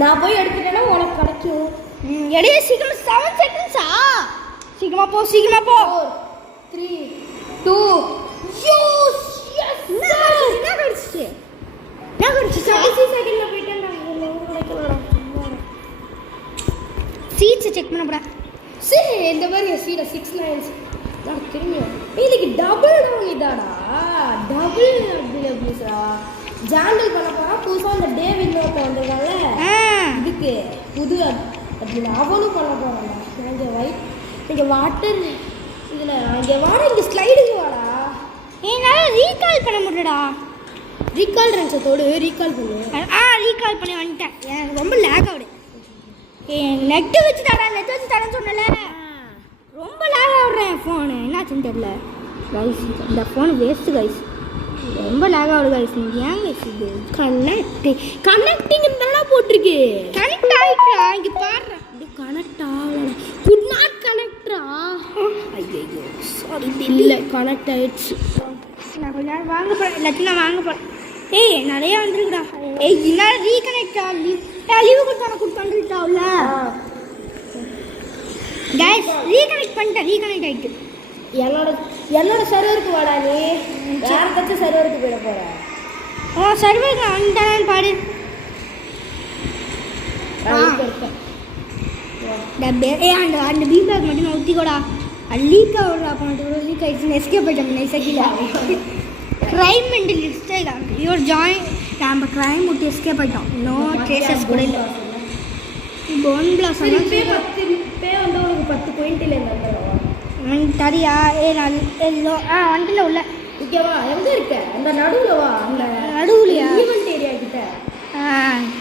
நான் போய் எடுத்துட்டேனா உனக்கு கிடைக்கும். எடே சீக்கிரம் 7 செகண்ட்ஸா? சீக்கிரமா போ, சீக்கிரமா போ. 4 3 2 yes என்ன கடிச்சிச்சு? என்ன கடிச்சிச்சு? 30 செகண்ட்ல போய்ட்டேன்டா. என்ன கிடைக்கலடா. சீட்ஸ் செக் பண்ண போறா. சரி இந்த மாதிரி சீட 6 லைன்ஸ் நான் திரும்பி இதுக்கு டபுள் டவுன் இதாடா. டபுள் அபிலிபிலிட்டிஸ்டா. ஜாண்டல் பண்ண போறா. புதுசா அந்த டேவிட் நோட் வந்திருக்கால. இதுக்கு புது அப்படின்னு அவனும் பண்ண போறான்டா. இங்க வைட் இங்க வாட்டர் இதுல இங்க வாடா, இங்க ஸ்லைடுக்கு வாடா. என்னால ரீகால் பண்ண முடியலடா. ரீகால் ரன்ஸத்தோடு ரீகால் பண்ணு. ரீகால் பண்ணி வந்துட்டேன். எனக்கு ரொம்ப லேக் ஆகுது. நெட் வச்சு தரேன்னு சொன்னல. ரொம்ப லேக் ஆகுறேன் என் ஃபோனு. என்னாச்சுன்னு தெரியல கைஸ். இந்த ஃபோன் வேஸ்ட் கைஸ். ரொம்ப லேக் ஆகுது கைஸ். ஏன் கைஸ் இது கனெக்டிங் இதெல்லாம் போட்டிருக்கு. கனெக்ட் ஆயிடுறா. இங்க பாரு. இது கனெக்ட் ஆகல. குட் நாட் கனெக்ட்ரா. ஐயோ சாரி இல்ல கனெக்ட் ஆயிடுச்சு. நான் கொஞ்ச நேரம் வாங்க போறேன். இல்லாட்டி நான் வாங்க போறேன். ஏய் நிறைய வந்துருக்குடா. ஏய் என்னால ரீகனெக்ட் லீவு கொடுத்தாங்கல்ல கைஸ். ரீகனெக்ட் பண்ணிட்டேன். ரீகனெக்ட் ஆயிட்டு. என்னோட சர்வருக்கு வாடா. நீ வேற ஏதாச்சும் சர்வருக்கு போயிட போற. சர்வருக்கு வந்துட்டானு பாரு. அந்த பீம் பேக் மட்டும் நான் ஊற்றிக்கோடா. அது லீக் ஆகுறா. அப்போ லீக் ஆயிடுச்சு. எஸ்கேப் ஆயிட்டேன் நைஸாக. க்ரைம் மென்டலிஸ்டே யுவர் ஜாயின். நம்ம க்ரைம் விட்டு எஸ்கேப் ஆகிட்டோம். நோ ட்ரேசஸ் கூட இல்லை. போன் பிளாஸ் வந்து உனக்கு 10 பாயிண்ட்ல இருந்தா தரியா? நான் வந்துல உள்ள ஓகேவா? எங்க இருக்க? அந்த நடுவுல வா. அந்த நடுவுலையா? ஈவென்ட் ஏரியா கிட்ட.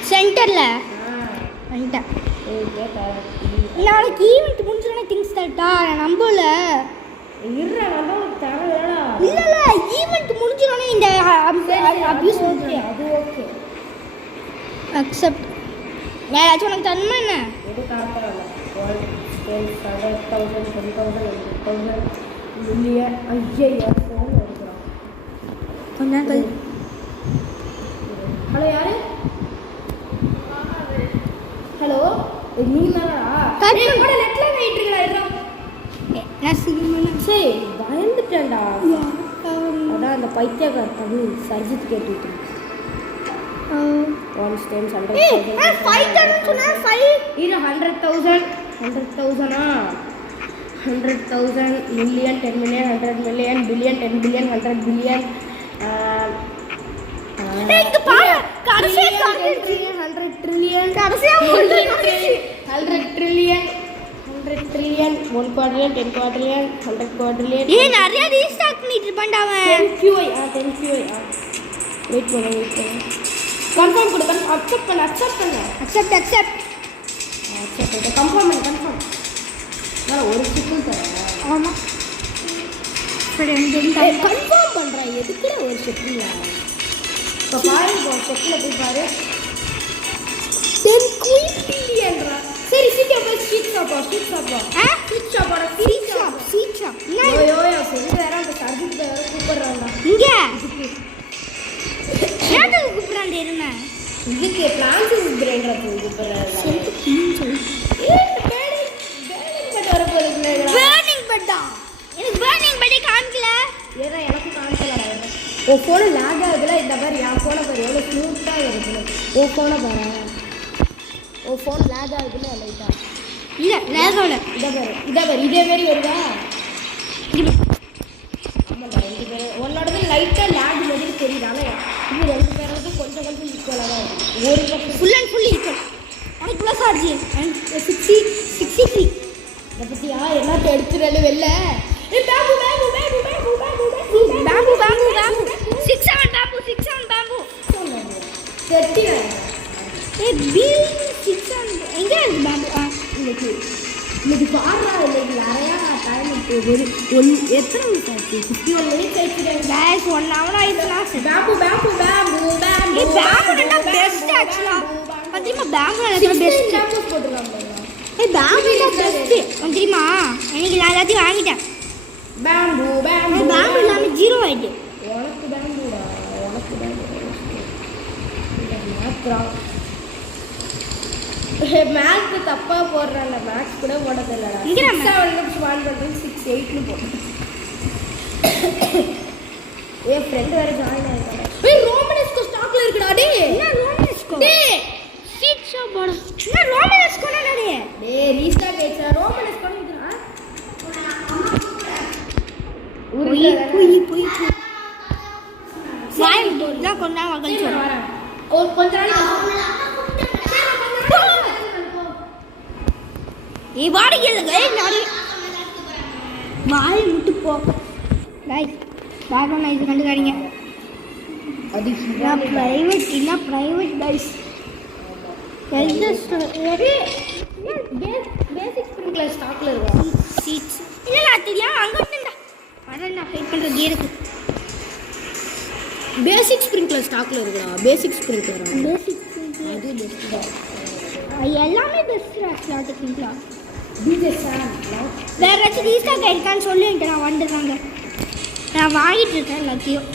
சென்டர்ல வந்துட்டேன். நாளைக்கு ஈவெண்ட் முடிஞ்சோடனே திங்ஸ் தட்டா. நான் நம்பல. இருடா நான் உனக்கு தரலடா. இல்ல ஈவெண்ட் முடிஞ்சோடனே இந்த அபியூஸ் ஓகே. அது ஓகே. அக்செப்ட். வேற ஏதாச்சும் உனக்கு தரணுமா என்ன? எது காரணம் 12,000 10,000 10,000 மில்லியன். ஐயா ஃபோன் எடுக்கிறான். கொஞ்ச நேரம். ஹலோ யாரு? ஹலோ நீ தானடா? கூட நெட்ல வெயிட் இருக்கடா. நான் சீக்கிரமா சரி பயந்துட்டேன்டா. அதான் அந்த பைத்தியக்கார தமிழ் சர்ஜித் கேட்டுட்டு ஒன்ஸ் டைம்ஸ் 100,000 ஃபைட்டர்னு சொன்னா 5 இது 100,000 100,000 million 10 million 100 million billion 10 billion 100 billion இங்க பாரு கடைசியா 100 ட்ரில்லியன் கடைசியா 100 trillion 100 trillion, 1 quadrillion, 10 quadrillion, 100 quadrillion. ஏய் நிறைய ரீஸ்டார்ட் பண்ணிட்டு இருப்பான்டா அவன் 10 QI, 10 QI. வெயிட் பண்ணு. கன்ஃபார்ம் கொடு, அக்செப்ட் பண்ணு. அக்செப்ட் அக்செப்ட் கன்ஃபார்ம் பண்ணு. நான் ஒரு சிக்கல் தரேன். ஆமா சரி கன்ஃபார்ம் பண்றேன். எதுக்குடா ஒரு செட்டில்? இப்போ பாரு, செட்டில் போய் பாரு. 10 quadrillion. சரி சீக்கிரம் போய் ஸ்ட்ரீட் ஷாப்பா. Street shop. யோ சரி வேற அந்த சர்வீஸ் வேற கூப்பிடுறாங்க. இங்க ஏன் கூப்பிடுறாங்க இருங்க. இதுக்கு பிளான்ஸ் பிரெயின்ல கூப்பிடுறாங்க. பர்னிங் பட்டா. எனக்கு பர்னிங் பட்டே காமிக்கல. ஏதா எனக்கு காமிக்கலடா. ஓ போன் லாக் ஆகுதுல. இந்த மாதிரி என் போனை பாரு எவ்வளவு கியூட்டா இருக்கு. ஓ போனை பாரு. ஓ போன் லாக் ஆகுதுல லைட்டா. இல்ல லாக் ஆகல. இத பாரு இதே மாதிரி வருதா? ஆமாடா ரெண்டு பேரும் ஒன்னோடது லைட்டா லாக் மாதிரி தெரியுது. ஆனா இது ரெண்டு பேரோட கொஞ்சம் ஈக்குவலா தான் இருக்கு. ஒரு பக்கம் ஃபுல் அண்ட் ஃபுல் ஈக்குவல். எனக்கு இவ்வளோ சார்ஜ் 63. இதை பத்தியா எல்லாத்தையும் எடுத்துட்டு வெளில. Bamboo 67 bamboo 30. ஏய் பி 67 எங்க இருக்கு பேம்பு? இன்னைக்கு பாடுறா. இன்னைக்கு நிறையா டைம் ஒரு எத்தனை மினிட்ஸ் ஆச்சு? 51 மினிட்ஸ் ஆயிடுச்சு. गाइस 1 hour ஆயிடுச்சுனா பேம்பு ஏய் பேம்புனா பெஸ்ட் ஆக்சுவலா. பாத்தீமா பேம்புனா பெஸ்ட். பேம்பு போட்டுறலாம். ஏய் பேம்புனா பெஸ்ட். தெரியுமா? எனக்கு நான் எல்லாத்தையும் வாங்கிட்டேன். பேம்பு எல்லாமே 0 ஆயிடுச்சு. உனக்கு பேம்புடா. மேக்ஸ் தப்பா போடுறாங்க. மேக்ஸ் கூட போட தெரியலடா. இங்க 6 போடு. என் ஃப்ரெண்ட் வேற ஜாயின் ஆயிட்டாங்க. ஏய் ரோமனஸ்கோ ஸ்டாக்ல இருக்குடா. டேய் என்ன ரோமனஸ்கோ? டேய் சீட் ஷாப் போடு. என்ன ரோமனஸ்கோனா டேய்? டேய் ரீஸ்டார்ட் ஆயிச்சா? ரோமனஸ்கோ இருக்குடா. போய் வாய் நான் கொஞ்ச நேரம் கழிச்சு வரேன். ஒரு கொஞ்ச நாள் ஏய் வாடகை இல்லங்க. வாய் முட்டு போ. गाइस பேக்ரவுண்ட் நாய்ஸ் கண்டுக்காதீங்க. அது பிரைவேட் गाइस. பேசிக் ஸ்ப்ரிங்க்லர் ஸ்டாக்ல இருக்கு. சீட்ஸ் இல்லடா தெரியும் அங்க வந்துடா. வரேன் நான் வெயிட் பண்ற கியருக்கு. பேசிக் ஸ்ப்ரிங்க்லர் ஸ்டாக்ல இருக்குடா. பேசிக் ஸ்ப்ரிங்க்லர் பேசிக் அது பெஸ்ட் தான். எல்லாமே பெஸ்ட் ஆக்சுவலா. டிஜே சாம் வேற ஏதாச்சும் ரீஸ்டாக் ஆயிருக்கான்னு சொல்லிட்டு நான் வந்துடுறாங்க. நான் வாங்கிட்டு இருக்கேன் எல்லாத்தையும்.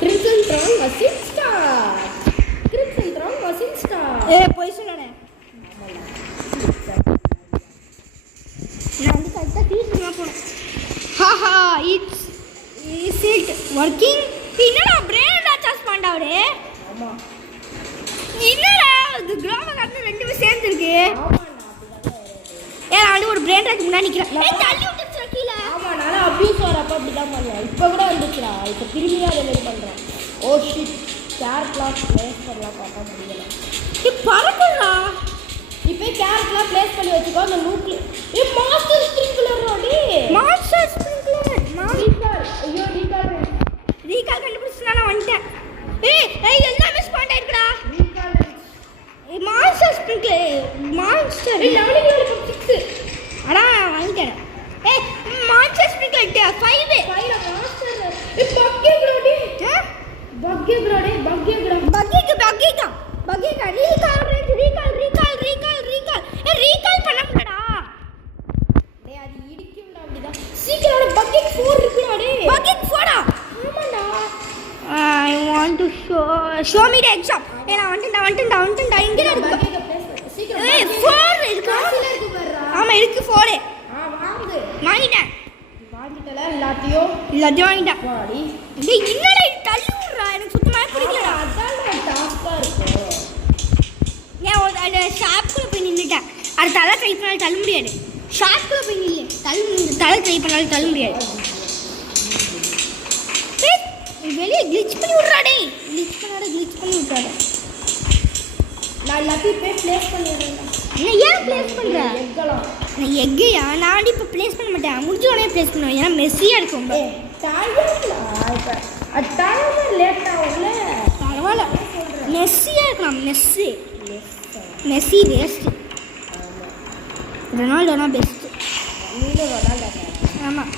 கிரிம்சன் த்ரான் வசின் ஸ்டார். போய் சொல்லடே. நான் வந்து கரெக்டாக ஃபீஸ்லாம் போனேன். ஹாஹா இஸ் இட் ஒர்க்கிங்? என்னடா பிரெயின் சார்ஜ் பண்ணாவடே. ஆமா என்னடா இது கிராம காரணம் ரெண்டுமே சேர்ந்து இருக்கு. ஏன் நான் ஒரு பிரெயின் ராக் முன்னாடி நிக்கிறேன். ஏய் தள்ளி விட்டுச்சுடா கீழ. ஆமா நானே அபியூஸ் வரப்ப அப்படிதான் பண்ணேன். இப்போ கூட வந்துச்சுடா. இப்போ திரும்பியா அதை பண்றேன். ஓ ஷிட் கேரட்லாம் ப்ளேஸ் பண்ணலாம் பார்த்தா முடியல. பறக்குடா. இப்போ கேரட்லாம் ப்ளேஸ் பண்ணி வச்சுக்கோ. அந்த லூப்ல மாஸ்டர் ஸ்ப்ரிங்க்லர் ரோடி. மாஸ்டர் ஸ்ப்ரிங்க்லர் ஐயோ ரீகால் கண்டுபிடிச்சா நான் வந்துட்டேன். ஏய் எல்லாம் மிஸ் பண்ணிட்டேன்டா. மாஸ்டர் ஸ்ப்ரிங்க்லர் மாஸ்டர் லெவலிங் 6 அடா வாங்கிட்டேன். மாஸ்டர் ஸ்ப்ரிங்க்லர் 5 மாஸ்டர் பக்கிகா ரீகால் பண்ண முடியடா. டேய் அது இடிக்கும்டா அப்படிதான். சீக்கிரம் பக்கெட் 4 இருக்குடா. டேய் பக்கிக் 4டா. ஆமாடா. I want to show me the exam. நான் வந்துட்டேன்டா இங்க இருக்கு. பக்கெட் ப்ளேஸ் பண்ணு. சீக்கிரம் 4 இருக்கா? இருக்கு பாருடா. ஆமா இருக்கு 4. வாங்கு. வாங்கிட்டேன். வாங்கிட்டல எல்லாத்தையும் வாங்கிட்டேன். வாடி. டேய் என்னடா இது தள்ளி விடுறா. எனக்கு சுத்தமா பிடிக்கலடா. அதான் டாஸ்கா இருக்கு. நான் அந்த ஷாப்க்குள்ள போய் நின்னுட்டேன். அது தலை ட்ரை பண்ணாலும் தள்ள முடியாது. ஷாப்க்குள்ள போய் நில்லு. தலை ட்ரை பண்ணாலும் தள்ள முடியாது. வெளியே கிளிச் பண்ணி விடுறா. டேய் கிளிச் பண்ணி விட்டாடே. நான் எல்லாத்தையும் போய் ப்ளேஸ் பண்ணிடுறேன். நான் ஏன் ப்ளேஸ் பண்ணுறேன் எக்கலாம் நான் எக்கையா நான் இப்போ ப்ளேஸ் பண்ண மாட்டேன் முடிஞ்ச உடனே ப்ளேஸ் பண்ணுவேன் ஏன்னா மெஸ்ஸியாக இருக்கும் டைம் லேட் ஆகும்ல பரவாயில்ல மெஸ்ஸியாக இருக்கலாம் மெஸ்ஸி வேஸ்ட்டு ரொனால்டோனா பெஸ்ட்டு நீங்களும் ரொனால்டோ ஆமாம்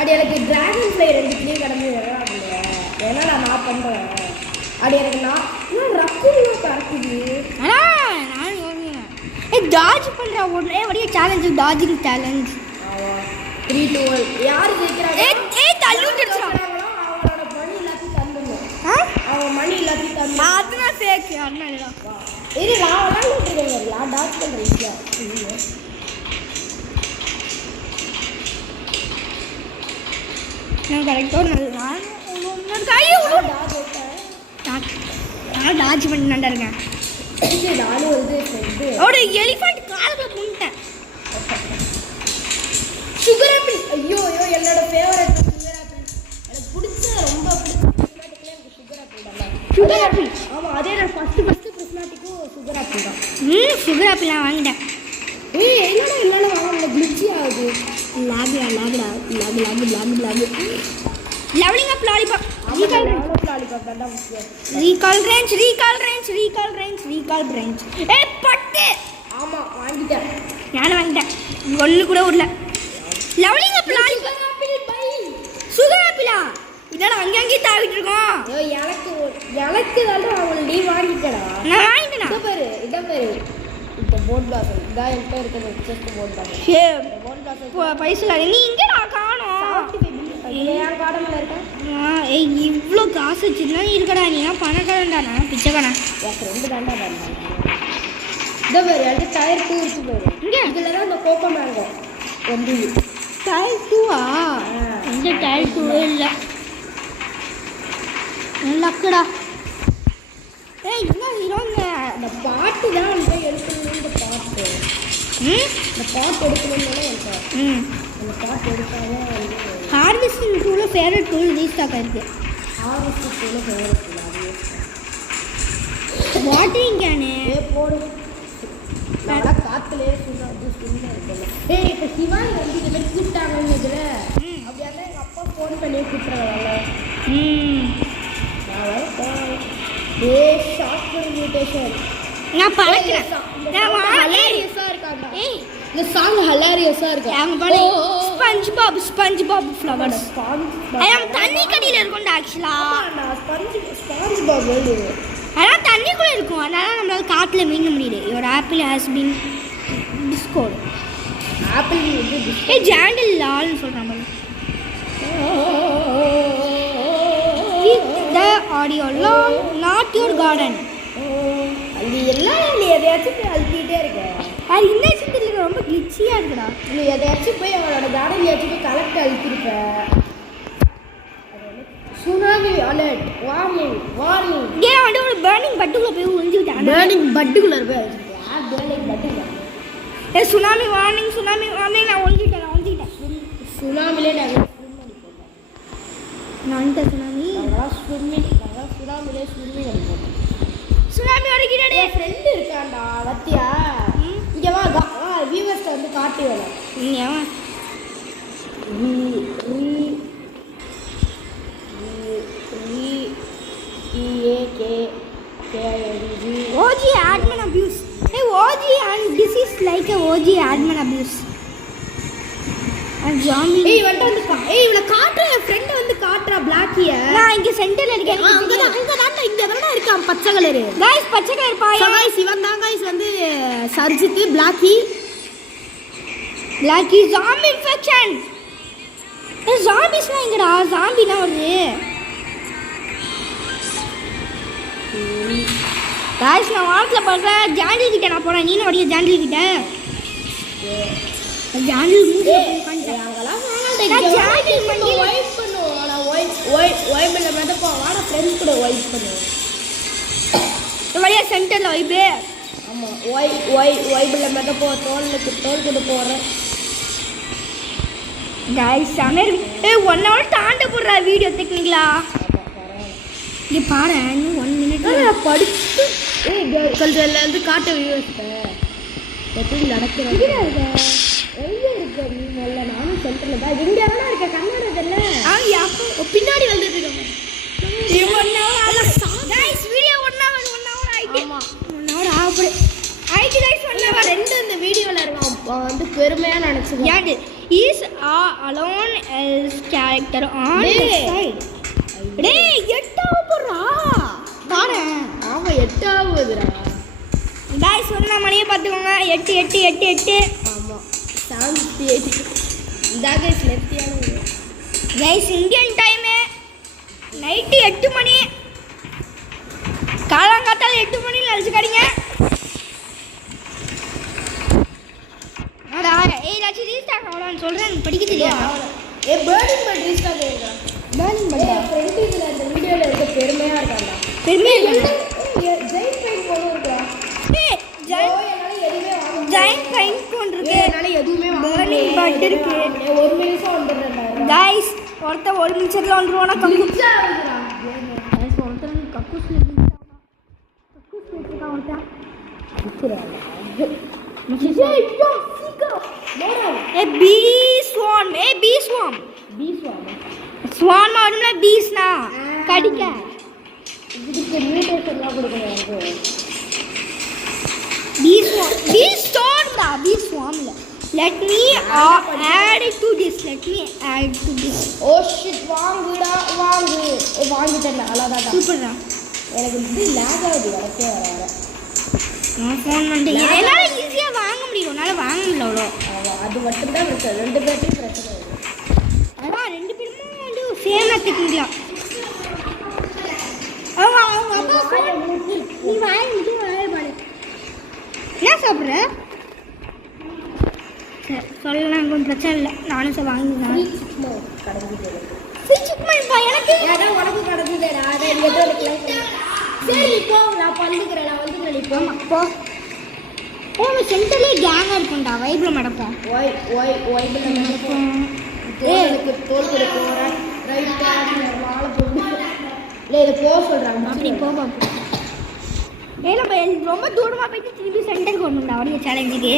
அது எனக்கு டிராகன் ஃப்ளை 2 கிளியும் கடந்து விளையாடுங்க ஏன்னா நான் பண்ணுறேன் அது எனக்கு நான் இன்னும் ரக்குலாம் கறக்குது ஆனால் நான் டாஜ் பண்ணுற உடனே வரைய சேலஞ்சு டாஜிங் சேலஞ்ச் 3 2 1 யார் ஜெயிக்கிறாங்க தள்ளி விட்டுருச்சான் அவங்களோட மணி எல்லாத்தையும் தந்துடணும் அவன் மணி எல்லாத்தையும் தந்து அதுதான் ஃபேக் அதனால இரு நான் விளாண்டுட்டு இருக்கேன் நான் டாச் பண்ணுறேன் நான் கரெக்டாக நான் டாஜ் பண்ணி இருக்கேன் நானும் வந்து ஃப்ரெண்டு ஒரு எலிஃபண்ட் காலில் முன்ட்டேன் சுகர் ஆப்பிள் ஐயோ என்னோட ஃபேவரட் சுகர் ஆப்பிள் எனக்கு பிடிச்ச ரொம்ப பிடிச்ச எனக்கு சுகர் ஆப்பிள் தான் சுகர் ஆப்பிள் ஆமாம் அதே நான் ஃபஸ்ட்டு பிரிஸ்மாட்டிக்கும் சுகர் ஆப்பிள் தான் சுகர் ஆப்பிள் நான் வாங்கிட்டேன் என்னடா என்னால் வாங்க கிளிச்சி ஆகுது லெவலிங் அப் லாலிபாப் லாலிபாப் தான் முக்கியம் ரீகால் ரேஞ்ச் பட்டு ஆமாம் வாங்கிட்டேன் நானும் வாங்கிட்டேன் ஒன்று கூட விடல லெவலிங் அப் லாலிபாப் சுகர் ஆப்பிளா இதெல்லாம் அங்கங்கே தாவிட்டு இருக்கோம் எனக்கு தான் அவங்களை நீ வாங்கிட்டடா நான் வாங்கிட்டேனா இதை பாரு இப்போ போர்ட் பிளாசம் இதான் என்கிட்ட இருக்கிறது ஜஸ்ட் போர்ட் பிளாசம் போர்ட் பிளாசம் பைசா நீ இங்கே நான் காணோம் ஏன் காடமில் இருக்கேன் இவ்வளோ காசு வச்சுருந்தா இருக்கடா நீ ஏன் பணக்காரன்டா நான் பிச்சைக்காரன் என் ஃப்ரெண்டு தாண்டா பண்ணேன் இதை பாரு என்கிட்ட டயர் 2 இருக்கு பாரு இங்கே இதில் தான் இந்த கோகோ மேங்கோ வந்து டயர் 2ஆ இந்த டயர் 2 இல்லை லக்குடா என்ன ஹீரோங்க இந்த பாட்டு தான் வந்து எடுக்கணும்னு இந்த பாட்டு எடுக்கணும்னு எனக்கு அந்த பாட்டு எடுத்தாலே வந்து ஹார்வெஸ்டிங் டூல ஃபேவரட் டூல் ரீஸ்டாக் ஆயிருக்கு ஹார்வெஸ்டிங் ஃபேவரட் வாட்டரிங் கேனு போடு நல்லா காற்றுலேயே சும்மா இருக்குல்ல இப்போ சிவானி வந்து இதை மாதிரி கூப்பிட்டாங்கன்னு இதில் அப்படியா தான் எங்கள் அப்பா ஃபோன் பண்ணி கூப்பிட்றாங்க ஷார்ட் மியூட்டேஷன் நான் பழக்கிறேன் இந்த சாங் ஹிலாரியஸா இருக்கு அவங்க பாடு ஸ்பஞ்ச் பாப் ஃப்ளவர்ஸ் அதான் தண்ணி கடியில் இருக்கும்டா ஆக்சுவலா ஸ்பாஞ்ச் பாப் அதான் தண்ணிக்குள்ளே இருக்கும் அதனால நம்மளால காட்டில் மீன் முடியுது your apple has been Discord apple வந்து ஜாண்டில் லால்னு சொல்கிறாங்க த audio Lal not your garden அது எல்லாம் நீ எதையாச்சும் போய் அழுத்திட்டே இருக்க அது இந்த விஷயத்தில் ரொம்ப கிளிச்சியாக இருக்குடா நீ எதையாச்சும் போய் அவளோட கார்டன்லையாச்சும் போய் கலெக்ட் அழுத்திருப்ப சுனாமி அலர்ட் வார்னிங் ஏன் வந்து ஒரு பேர்னிங் பட்டுக்குள்ளே போய் ஒழிஞ்சுக்கிட்டேன் பேர்னிங் பட்டுக்குள்ளே போய் பேர்னிங் பட்டுக்குள்ள சுனாமி வார்னிங் நான் ஒழிஞ்சுக்கிட்டேன் சுனாமிலே நாங்கள் நான் சுனாமி சுனாமிலே ஸ்விம்மிங் அடிப்போம் சுனாமி வரைக்கும் என் ஃப்ரெண்டு இருக்காண்டா வத்தியா இங்கே வா வியூவர்ஸ்ட்டை வந்து காட்டி வேணும் OG admin abuse. Hey, OG and this is like a OG admin abuse. And zombie. ஏய் இவளை காட்டுற என் ஃப்ரெண்ட் வந்து காட்டுறா பிளாக்கிய நான் இங்க சென்டர்ல இருக்கேன் அங்க தான் இங்க தான் இருக்கான் பச்சை கலர் गाइस பச்சை கலர் பாய் गाइस இவன் தான் गाइस வந்து சர்ஜித் பிளாக்கி zombie infection. ஏ zombiesனா எங்கடா zombieனா வருது गाइस நான் வாட்ல பண்றேன் ஜாண்டி கிட்ட நான் போறேன் நீ வடிய ஜாண்டி கிட்ட ஜாண்டி மூஞ்சி பண்ணிட்டேன் அங்கலாம் நான் ஜாண்டி பண்ணி வைப் பண்ணுவோம் நான் வைப் இல்ல மேட போ வாடா ஃப்ரெண்ட்ஸ் கூட வைப் பண்ணுவோம் வடிய சென்டர்ல வைபே ஆமா வைப் இல்ல மேட போ தோல் கூட போறேன் गाइस அமர் 1 hour தாண்ட போற வீடியோ டெக்னிக்கலா இங்க பாரு இன்னும் 1 minute நான் படிச்சு கல்ல இருந்து காட்ட வியூஸ்ட்ட எப்படி நடக்கிறோம் எங்கே இருக்க நீ முதல்ல நானும் சென்டரில் தான் எங்கே வேணா இருக்க கண்ணாடத்தில் பின்னாடி வந்துட்டு இருக்கோம் வீடியோ 1 hour ஆயிட்டு ஆமாம் 1 hour ஆகுது ஆயிட்டு கைஸ் 1 hour ரெண்டு இந்த வீடியோவில் இருக்கான் வந்து பெருமையாக நினச்சிக்கோ யாரு is alone else character on side டேய் 8 ஆகுதுடா பாரு ஆமாம் 8 ஆகுதுடா கைஸ் சொன்ன மணியை பார்த்துக்கோங்க 8 8 8 8 ஆமாம் 78 இதாக கைஸ் லெஃப்டியான கைஸ் இந்தியன் டைமு நைட்டு 8 மணி காலங்காத்தால் 8 மணி நினச்சிக்காதீங்க ஏதாச்சும் ரீஸ்டாக் ஆகலான்னு சொல்கிறேன் படிக்க தெரியாது பேர்னிங் பட் ரீஸ்டாக் ஆகிருக்கா பேர்னிங் பட் ஃப்ரெண்ட் இதில் அந்த வீடியோவில் இருக்க பெருமையாக இருக்காண்டா பெருமையாக ஜெயின் பெயிண்ட் போல இருக்கா ஜெயின் பெயிண்ட் போன் இருக்கு என்னால் எதுவுமே பேர்னிங் பட் இருக்கு ஒரு நிமிஷம் வந்துடுறேன் கைஸ் ஒருத்தர் ஒரு நிமிஷத்தில் வந்துருவானா கக்கூஸ் ஒருத்தர் கக்கூஸ் வச்சுருக்கான் ஒருத்தன் ஸ்வான் மாடும்ல பீஸ்னா கடிக்க இதுக்கு மியூட்டேஷன்லாம் கொடுக்கணும் பீ ஸ்டார் டா பீ ஸ்வான்ல let me add to this oh shit வாங்குடா வாங்கிட்டேன் அழகாடா சூப்பர்டா எனக்கு இது லாக் ஆகுது வரக்கே வர நான் ஃபோன் பண்ணிட்டு என்னால ஈஸியா வாங்க முடியும் உன்னால வாங்க முடியல அவ்வளோ அது மட்டும் தான் பிரச்சனை ரெண்டு பேர்ட்டையும் பிரச்சனை இல்லை அதான் ரெண்டு பேருமே வந்து சேமா திட்டிக்கலாம் அவங்க அப்பா நீ வாங்கி முடிச்சு வாங்க பாரு என்ன சாப்பிட்ற சரி சொல்லலாம் கொஞ்சம் பிரச்சனை இல்லை நானும் வாங்கிக்கிறேன் எனக்கு உனக்கு கிடக்குதேடா அதை சரி இப்போ நான் வந்துக்கிறேன் இப்போ அவன் சென்டர்லேயே கேங்காக இருக்கும்டா வைப்பில் நடப்போம் வைப்பில் நடப்போம் எனக்கு தோல் கொடுக்கும் வாழை போட்டு இல்லை இதை போக சொல்கிறாங்க அப்படி போக நம்ம ரொம்ப தூரமாக போயிட்டு திரும்பி சென்டருக்கு வரணும்டா அவருடைய சேலஞ்சுக்கு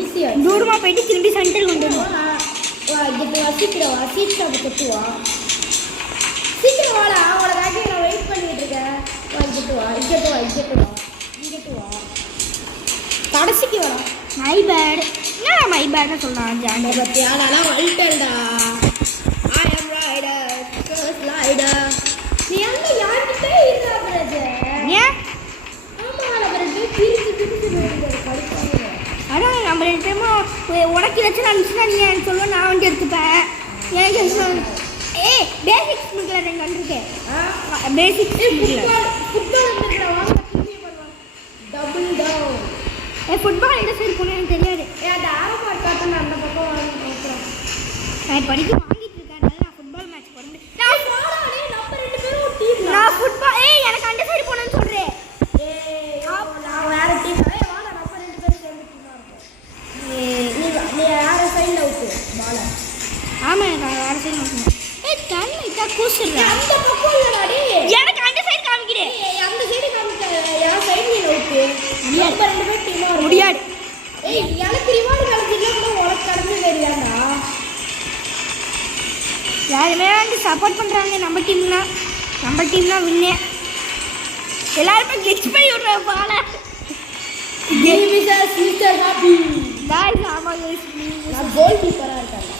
ஈஸியாக தூரமாக போயிட்டு திரும்பி சென்டருக்கு வந்துடுவோம் சீக்கிரம் சீக்கிரம் கொத்துவா சீக்கிரம் வாடா அவளை காட்டி நான் வெயிட் பண்ணிட்டு இருக்கேன் இங்கட்டு வா கடைசிக்கு வாடா மை பேட் என்ன மை பேட்னு சொல்லலாம் ஜாண்டை பற்றி ஆனால் வந்துட்டேன்டா ஐ ஆம் ரைடர் ஃபர்ஸ்ட் ரைடர் நீ அங்கே யார்கிட்டே இருக்கா பிரதர் ஏன் ஆமாம் நம்ம ரெண்டு பிரிச்சு அதான் நம்ம ரெண்டு பேரும் உனக்கு ஏதாச்சும் இருந்துச்சுன்னா நீ எனக்கு சொல்லுவேன் நான் வந்து எடுத்துப்பேன் எனக்கு பேசிக்ஸ் முடிக்கல ரெண்டு வந்துருக்கேன் பேசிக்ஸ் டபுள் டவுன் ஃபுட்பால் எந்த சைடு போனால் எனக்கு தெரியாது அந்த ஆரம்பம் பார்த்தா நான் அந்த பக்கம் வாங்கிக்கிறேன் நான் படிக்க வாங்கிட்டு இருக்கேன் நான் ஃபுட்பால் மேட்ச் போகிறேன் நம்ம ரெண்டு பேரும் டீம் நான் ஃபுட்பால் எனக்கு அந்த சைடு போனேன்னு சொல்கிறேன் நான் வேறு டீம் நம்ம ரெண்டு பேரும் சேர்ந்து டீமாக இருக்கும் நீ வேறு சைடில் விட்டு பால ஆமாம் எனக்கு வேறு சைடு நோக்கணும் அந்த பக்கம் இல்லடாடி எனக்கு அந்த சைடு காமிக்கிறேன் அந்த சைடு காமிக்க என் சைடு நீ நோக்கு நம்ம ரெண்டு பேரும் டீமா முடியாது எனக்கு ரிவார்டு கிடைச்சிருந்தா உனக்கு கடந்து தெரியாதா யாருமே வந்து சப்போர்ட் பண்ணுறாங்க நம்ம டீம்னா வின்னே எல்லாருமே கிளிச் பண்ணி விடுறேன் பால கோல் கீப்பராக இருக்காங்க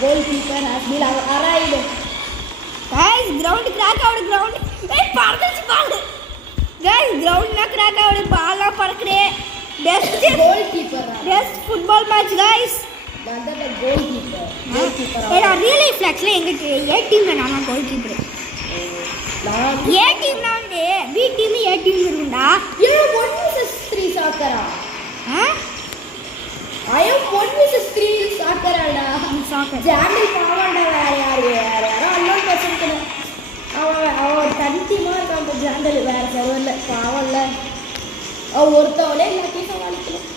goalkeeper has been arrived guys ground crack out ground पार्दस बॉल गाइस ग्राउंड ना क्रैक आउट बॉल ना पड़क रे best goalkeeper best football match guys बंदा द गोल कीपर ஏடா ரியலி ஃபிளக்ஸ்ல எங்க ஏ டீம்ல நானா கோல் கீப்பர் ஏ டீம்ல வந்து பி டீம் ஏ டீம் இருக்குடா ஏ 1 vs 3 சாக்கரா I am 1 vs 3 சாக்கராடா சாக்கர் ஜாண்டில் பாவண்டா வேற யாரோ அண்ணன் பசங்க அவன் தனித்திமா இருக்கான் ஜாண்டில் வேற சர்வர்ல பாவம்ல ஒருத்தவளே எல்லாத்தையும் சமாளிக்கணும்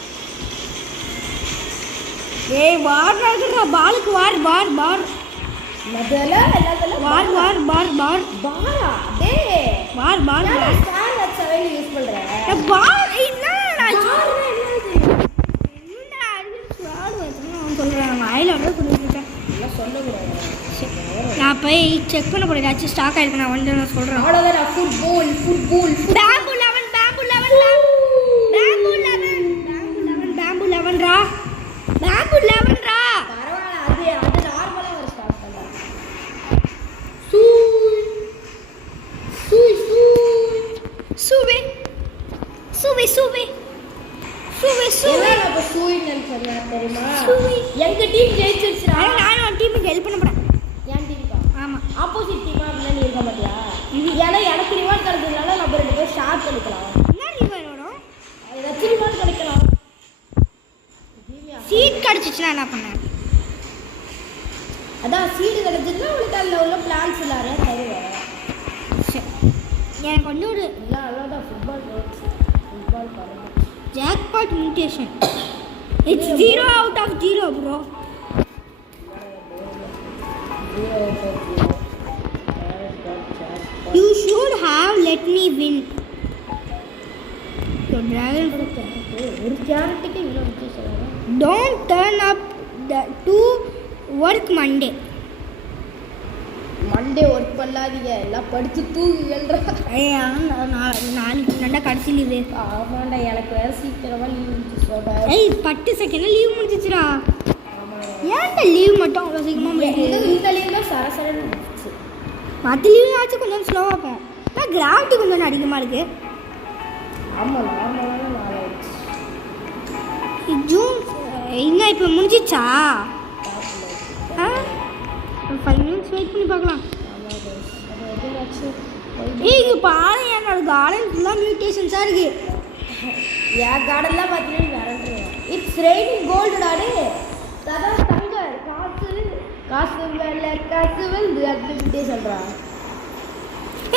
வார் நடக்குறா பாலுக்கு வார் முதல்ல எல்லாத்துல வார் பாரா டேய் வார் ஸ்டார் 7 யூஸ் பண்றேன் பால் என்ன நான் சொல்கிறேன் வாயில் வந்து சொல்லியிருக்கேன். எல்லாம் சொல்லக்கூடாது. நான் போய் செக் பண்ண போகிறேன். ஏதாச்சும் ஸ்டாக் ஆகிருக்கு. நான் வந்து நான் சொல்கிறேன். அவ்வளோதான். Football bamboo 11 bamboo 11 bamboo 11 bamboo 11 bamboo 11 பரவாயில்ல. அது நார்மலாக ஒரு ஸ்டார்ட் பண்ணலாம். சுவே சுவே சுவே சுவே சுவே அப்போ சூயின்னு சொன்னா தெரியுமா? சுவே. எங்க டீம் ஜெயிச்சிருச்சுடா. நானும் ஒரு டீமுக்கு ஹெல்ப் பண்ண போகிறேன். என் டீமுக்கா? ஆமாம். ஆப்போசிட் டீமா அப்படின்னா நீ இருக்க மாட்டியா? ஏன்னா எனக்கு ரிவார்ட் கிடைச்சதுனால நம்ம 2 பேரும் ஷேர் பண்ணிக்கலாம். என்ன ரிவார்ட் வரும்? ஏதாச்சும் ரிவார்ட் கிடைக்கலாம். சீட் கிடச்சிச்சுன்னா என்ன பண்ணேன்? அதான் சீடு கிடைச்சதுன்னா உங்களுக்கு அதில் உள்ள பிளான்ஸ் எல்லாரையும் தருவேன். எனக்கு வந்து ஒரு எல்லாம் அவ்வளோதான். ஃபுட்பால் பாருங்க. jackpot mutation. It's 0 out of 0, bro. You should have let me win. Your dragon. ஒரு கேரட்டுக்கு இவ்வளோ வித்தியாசம். Don't turn up to work Monday. Monday work பண்ணாதீங்க. எல்லாம் படித்து தூங்குங்கள்ன்றா. நாளைக்கு நல்லா கடைசி லீவு. ஆமாண்டா. எனக்கு வேறு சீக்கிரமாக லீவ் முடிச்சு சொல்கிறேன். 10 செகண்ட் லீவ் முடிஞ்சிச்சுடா. ஏன்டா லீவ் மட்டும் அவ்வளோ சீக்கிரமாக முடியுது? இந்த லீவ் தான் சரசரன்னு முடிச்சு. மற்ற லீவ் ஆச்சு கொஞ்சம் ஸ்லோவாக போகும். ஆனால் கிராவிட்டி கொஞ்சம் அதிகமாக இருக்குது. ஆமாம். நார்மலான நாளாயிடுச்சு. ஜூன் இன்னும் இப்போ முடிஞ்சிச்சா? 5 மினிட்ஸ் வெயிட் பண்ணி பார்க்கலாம். இங்கே பாரு, என்னோட கார்டன் ஃபுல்லாக மியூட்டேஷன்ஸாக இருக்குது. என் கார்டன்லாம் பார்த்தீங்கன்னா விரண்டுருவேன். It's raining கோல்டுடாடே. அதான் தங்க காசு மேலே காசு வந்து அப்படின்ட்டே சொல்கிறான்.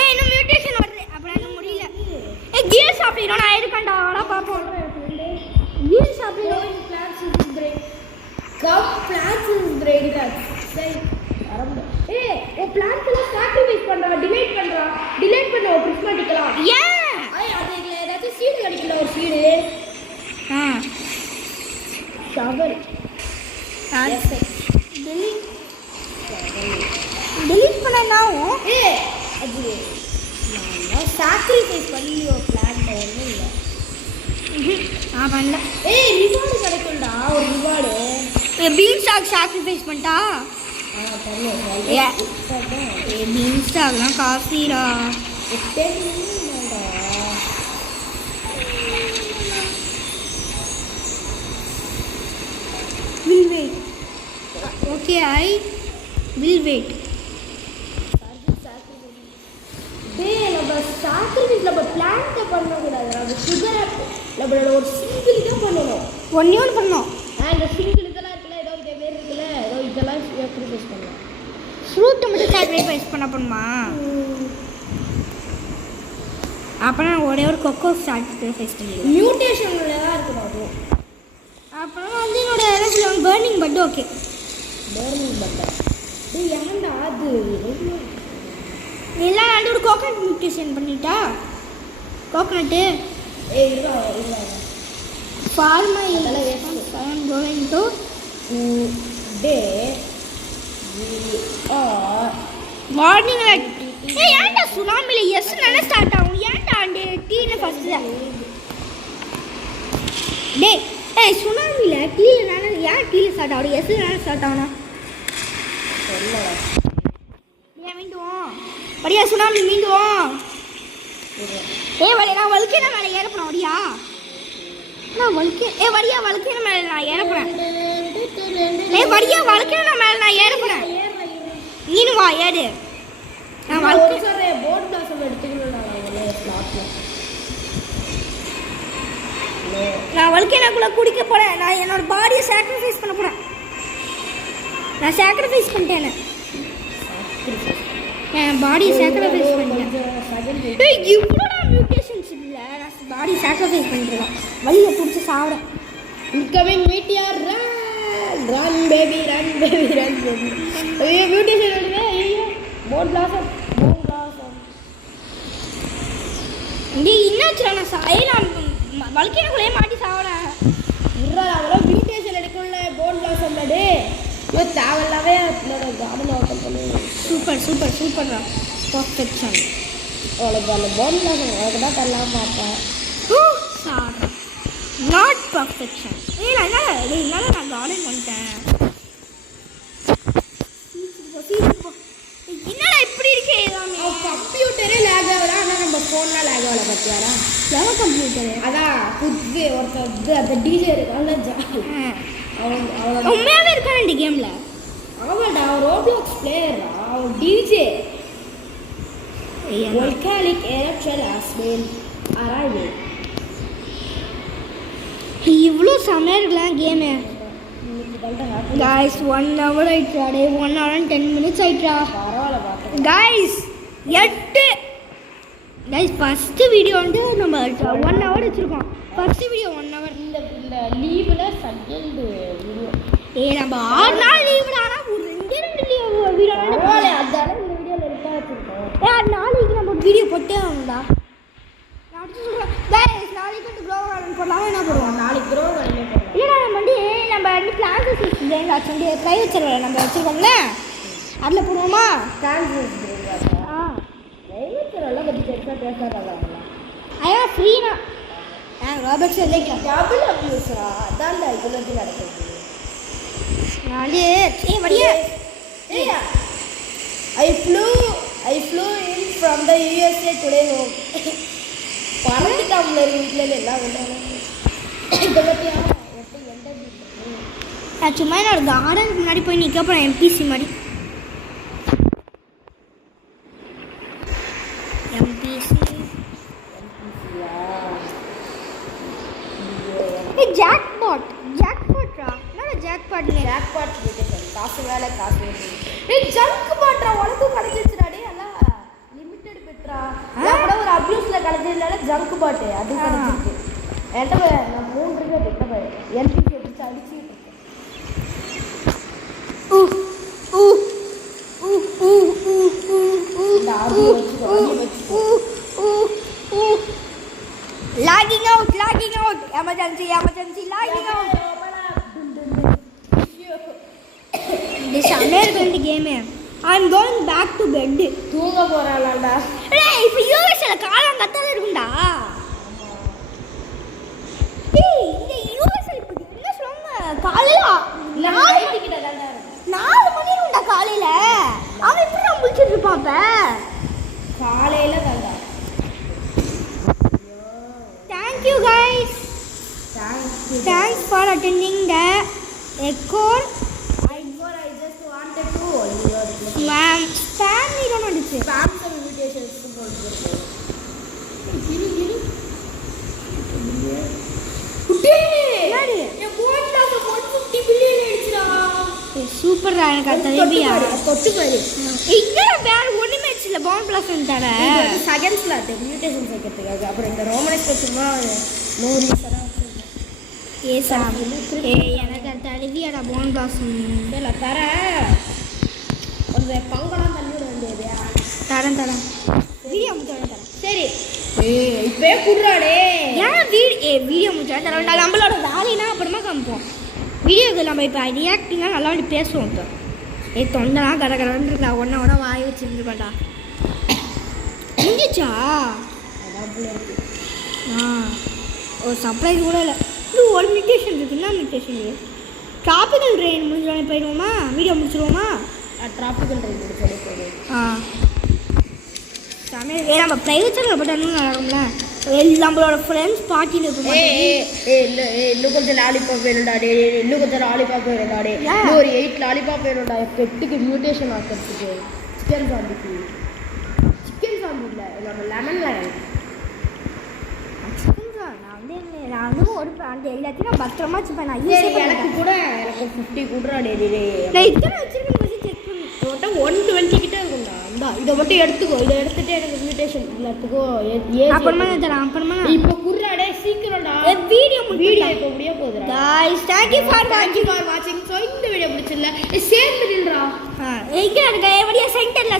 இன்னும் மியூட்டேஷன் வருது. அப்புறம் இன்னும் முடியல. கியர் சாப்பிடணும். நான் இருக்கேன்டா. வாடா பார்ப்போம். கியர் சாப்பிடணும். Plans is great. Plans is great. சரி உன் பிளான்ஸ் எல்லாம் சாக்ரிஃபைஸ் பண்ணுறா. டிலேட் பண்ண ஒரு பிரிஸ்மாட்டிக்கலாம். ஏன்? அது ஏதாச்சும் சீடு கிடைக்கல. ஒரு சீடு ஷவர் delete பண்ணாவும் அது நான் சாக்ரிஃபைஸ் பண்ணி ஒரு பிளான்ட் ஒன்றும் இல்லை. நான் பண்ணல. ரிவார்டு கிடைக்கும்டா. ஒரு ரிவார்டு பீன் ஸ்டாக் சாக்ரிஃபைஸ் பண்ணிட்டா. பீன் ஸ்டாக்லாம் காஸ்ட்லிடா. will wait. Okay, I will wait. நம்ம சாக்ரிஃபைஸ் நம்ம பிளான்ட்டை பண்ணக்கூடாது. நம்ம சுகரை நம்மளோட ஒரு சிங்கிள் தான் பண்ணணும். ஒன்றே ஒன்று பண்ணோம். இந்த சிங்கிள் இதெல்லாம் இருக்குல்ல, ஏதோ இதே பேர் இருக்குல்ல, ஏதோ இதெல்லாம் சாக்ரிஃபைஸ் பண்ணலாம். ஃப்ரூட்டை மட்டும் சாக்ரிஃபைஸ் பண்ண பண்ணுமா? அப்போ நான் ஒரே ஒரு கொக்கோ சாக்ரிஃபைஸ் பண்ணிடுவேன். மியூட்டேஷனில் தான் இருக்கணும். அதுவும் அப்புறம் வந்து என்னோட என்ன சொல்லுவாங்க, burning but. Okay, burning butter. ஏன்டா அது எல்லாம் நான் ஒரு கோகனட் மியூட்டேஷன் பண்ணிட்டா. Coconut for my I am going today morning. ஏன்டா சுனாமியில் எஸ் நல்லா ஸ்டார்ட் ஆகும்? ஏன்டா டே டீன்னு ஃபஸ்ட்டில் டே சுனாமியில் டீயில் நானே ஏன் டீயில் ஸ்டார்ட் ஆகும்? எஸ் நானே ஸ்டார்ட் ஆகணும். ஏன் மீண்டுவோம் வரியா? சுனாமி மீண்டுவோம். வழியா நான் வழுக்கேன மேலே ஏறப்போறேன். வரியா நான் வழுக்கே வரியா வழுக்கேன மேலே நான் ஏறப்போறேன். வரியா வழுக்கேன மேலே நான் ஏறப்போறேன். நீனு வா ஏறு. நான் வழுக்கே போட் பிளாசம் எடுத்துக்கணும். நான் வழுக்கேனக்குள்ளே குடிக்க போகிறேன். நான் என்னோட பாடியை சாக்ரிஃபைஸ் பண்ண போகிறேன். நான் சாக்ரிஃபைஸ் பண்ணிட்டேன். என் பாடியை சாக்ரிஃபைஸ் பண்ணிட்டேன். இவ்வளோ மியூட்டேஷன்ஸ் இல்லை. நான் பாடி சாக்ரிஃபைஸ் பண்ணிட்டுருக்கேன். வழியை பிடிச்சி சாப்பிட்றேன். Incoming மீட்டியார் run baby run baby run baby. ஐயோ மியூட்டேஷன் வருது. ஐயோ போட் பிளாசம் இங்கே என்னாச்சுடா? நான் நான் வழுக்கேனக்குள்ளேயே மாட்டி சாப்பிட்றேன். அதெல்லாம் மியூட்டேஷன் கிடைக்கும்ல போன் பிளாசம்ல டே ஐயோ தேவையில்லாவே கார்டன் ஓப்பன் பண்ணி சூப்பர் சூப்பர் சூப்பர்ரா பர்ஃபெக்ஷன் உனக்கு அந்த போன் பிளாசம் உனக்கு தான் தரலாம் பார்த்தேன் சாரி நாட் பர்ஃபெக்ஷன் என்னால் நான் கார்டன் பண்ணிட்டேன் என்னடா இப்படி இருக்கே எல்லாமே கம்ப்யூட்டரே லேக் ஆகல ஆனால் நம்ம ஃபோன்லாம் லேக் ஆகல பார்த்தியாடா எவன் கம்ப்யூட்டரு அதான் புது ஒருத்தர் அந்த டிஜே இருக்கான்ல அவன் உண்மையாகவே இருக்கான் இந்த கேமில் ஆமாடா அவன் ரோப்ளாக்ஸ் பிளேயரா அவன் DJ volcanic eruption has been arriving இவ்வளோ செம்மையாக இருக்கலாம் கேமு guys 1 hour ஆயிடுச்சா டே 1 hour and 10 minutes ஆயிடுச்சா பரவாயில்ல பார்த்தேன் guys 8 guys ஃபர்ஸ்ட் வீடியோ வந்து நம்ம 1 hour வச்சிருக்கோம் ஃபர்ஸ்ட் வீடியோ 1 hour இந்த லீவில் செகண்ட் வீடியோ நம்ம 6 நாள் லீவுல ஆனால் ஒரு 2 வீடியோ பரவாயில்ல அதால இந்த வீடியோவில் இருக்கா வச்சுருக்கோம் நாளைக்கு நம்ம ஒரு வீடியோ போட்டே ஆகும்டா நான் சொல்கிறேன் guys நாளைக்கு வந்து க்ளோ கார்டன் போடலாமா என்ன போடுவோம் நாளைக்கு க்ரோ பண்ணி போகிறோம் இல்லைடா நம்ம வந்து கிளாஸஸ் வந்து ப்ரைவேட் சர்வர் நம்ம வச்சுருக்கோம்ல அதில் போடுவோமா தேங்க்ஸ் ஆ எல்லாம் பற்றி பெருசாக பேசாதாங்க ஐயா ஃப்ரீனா ராபர்ட்ஸ் இல்லைக்கா டபுள் அப்யூஸா அதான் இந்த இதில் நடக்குது நான் வடியே ஏயா I flew in from the USA today home பறந்துட்டாங்களே வீட்டில் எல்லாம் இதை பற்றியா நான் சும்மா என்னோட கார்டனுக்கு முன்னாடி போய் நிற்க போகிறேன் எம்பிசி மாதிரி எம்பிசி ஜாக்பாட்ரா என்னடா ஜாக்பாட் காசு வேலை காசு ஜங்க் பாட்ரா உனக்கு கிடைச்சிருச்சுடா டே எல்லாம் லிமிட்டட் பெட்ரா கூட ஒரு அப்யூஸில் கிடைச்சதுனால ஜங்க் பாட்டு அது கிடைச்சிருக்கு என்கிட்ட நான் 3 ரூபாய் பெற்ற எல்பிசி எடுத்து அடிச்சுட்டு இருக்கேன் Lagging out, emergency, lagging out. This American game. I'm going back to bed. தூங்க போறாளாடா டேய் இப்போ யுஎஸ்ல காலம் கத்தல இருக்கும்டா டேய் இந்த யுஎஸ்ல இப்போ என்ன சொல்லுங்க காலையில 4 மணி இருக்கும்டா காலையில அவன் எப்படி நான் முழிச்சிட்டு இருப்பான் காலையில தான்டா Thank you guys. Thanks for attending the Echo. I just wanted to Ma'am, spam me don't understand. spam some invitations to go to Nadi. என் போன்ல 150 பில்லியன் ஆயிடுச்சுடா சூப்பர் ரா எனக்கு தரபியா. தொட்டு பாரு இங்க வேற ஒண்ணுமே இல்ல பாண்ட் பிளாஸ் தர. செகண்ட்ஸ்ல மியூட்டேஷன் வைக்கிறதுக்காக அப்புறம் இந்த ரோமனஸ் சும்மா நோ ரீசனா ஏ சார் எனக்கு தரபியாடா பாண்ட் பிளாஸ் இல்ல தர அந்த பங்கலாம் தண்ணி விட வேண்டியது தரேன் வீடியோ முடிச்சா சரி இப்பவே குடுறாடே ஏன் வீடியோ முடிச்சா தரேன்டா நம்மளோட வேலைனா அப்புறமா காமிப்போம் வீடியோக்கு நம்ம இப்போ ரியாக்டிங்காக நல்லா வந்து பேசுவோம் இப்போ தொண்டெல்லாம் கடன்னு இருக்கா ஒன்றோட வாய் வச்சுருந்துருக்கோண்டா முடிஞ்சிச்சா ஒரு சர்ப்ரைஸ் கூட இல்லை இது ஒரு மியூட்டேஷன் இருக்குது என்ன மியூட்டேஷன் இது ட்ராபிக்கல் ரெயின் முடிஞ்சோடனே போயிடுவோமா வீடியோ முடிச்சிடுவோமா ட்ராபிக்கல் ரெயின் முடிச்சோடனே போயிடுவோம் சமையல் நம்ம ப்ரைவேட் சேனல் போட்டாலும் நடக்கும்ல நம்மளோட ஃப்ரெண்ட்ஸ் பார்ட்டியில் இருக்கும் இன்னும் கொஞ்சம் லாலிபாப் வேணும்டா டே இன்னும் கொஞ்சம் லாலிபாப் வேணும்டா டே இன்னும் ஒரு 8 லாலிபாப் வேணும்டா பெட்டுக்கு மியூட்டேஷன் ஆக்கிறதுக்கு சிக்கன் சாம்பிக்கு சிக்கன் சாம்பி இல்லை நம்ம லெமன் லயன் சிக்கன் நான் வந்து ஒரு அந்த எல்லாத்தையும் நான் பத்திரமா வச்சுப்பேன் நான் எனக்கு கூட எனக்கு 50 கூடுறா டே நான் இத்தனை வச்சிருக்கேன் கொஞ்சம் செக் பண்ணி டோட்டல் 120 கிட்ட இருக்கும்டா இந்தா இதை மட்டும் எடுத்துக்கோ இதை எடுத்துட்டு எனக்கு இன்விடேஷன் எல்லாத்துக்கோ அப்புறமா நான் தரேன் அப்புறமா இப்போ குர்ராடே சீக்கிரம்டா வீடியோ இப்போ முடிய போகுதுடா गाइस थैंक यू ஃபார் வாட்சிங் ஸோ இந்த வீடியோ பிடிச்சில்ல சேம் பண்ணிடுறா எங்க இருக்க எப்படியா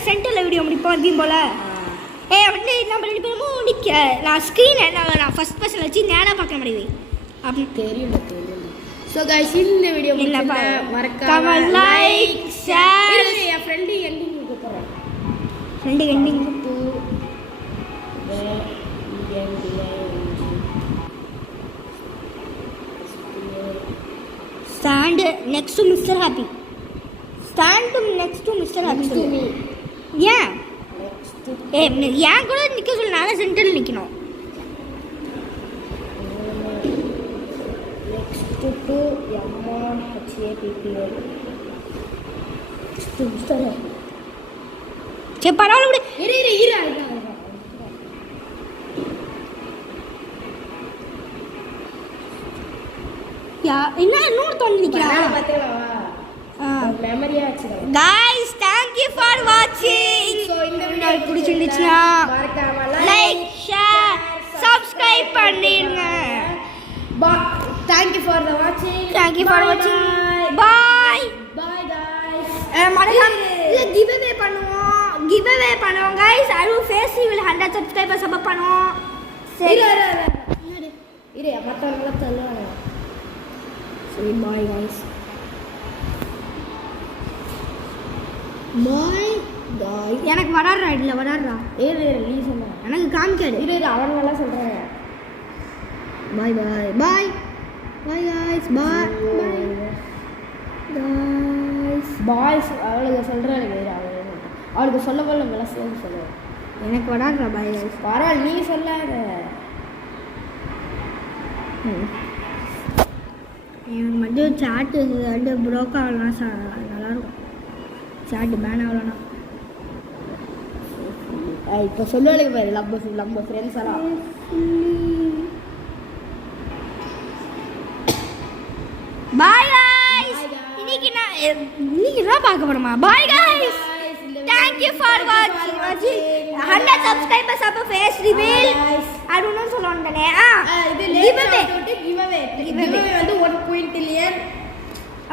சென்டர்ல வீடியோ முடிப்போம் அதே போல வந்து நம்ம ரெண்டு பேரும் முடிக்க நான் ஸ்க்ரீனை நான் ஃபர்ஸ்ட் பர்சன் வச்சு நேராக பார்க்க முடியுது அப்படி தெரியும் ஸோ கைஸ் இந்த வீடியோ மறக்காம லைக் ஷேர். என் ஃப்ரெண்டு எண்டிங் கூப்பிடுறேன். Friend ending stand next to mister happy. Stand next to mister happy சொல்லு. ஏன் ஏன் கூட நிற்க சொல்லு, நான் சென்டரில் நிற்கணும். to M1HAPPL. சரி பரவாயில்ல விடு. என்ன இன்னொரு தோணி நிக்கிறா. மெமரியா வச்சுக்கோ. guys thank you for watching. so இந்த வீடியோ பிடிச்சிருந்துச்சுனா லைக் ஷேர் சப்ஸ்கிரைப் பண்ணிருங்க. Thank you for the watching. Thank you for watching. Bye. Bye guys. மறக்காம giveaway பண்ணுவோம் guys. அது festival 100 subscribers சப்ப பண்ணுவோம். சரி இரு மத்தவங்கள தள்ளுவாங்க. சரி bye guys. Bye guys. எனக்கு வராறா இல்ல வராறா. இரு நீ சொன்ன. எனக்கு காமிக்காது. இரு அவங்க எல்லாம் சொல்றாங்க. Bye bye. Bye. Bye guys. Bye. Bye. Guys. Boys அவளுக்கு சொல்றாங்க அவளுக்கு சொல்ல போல மெலஸ்ல சொல்லுங்க. எனக்கு வராறா bye guys. பரவாயில்லை நீ சொல்லாத. எனக்கு மட்டும் சாட் வந்து ப்ரோக் ஆகலாம் நல்லா இருக்கும். சாட் பேன் ஆகலனா இப்போ சொல்லுவாளுங்க பாரு நம்ம ஃப்ரெண்ட்ஸ் எல்லாம். Bye guys. இன்னைக்கு என்ன பார்க்க போறோமா? Bye guys. Thank you for watching. 100 subscribers அப்ப face reveal. அது என்ன சொல்றேனே இது giveaway வந்து 1 million.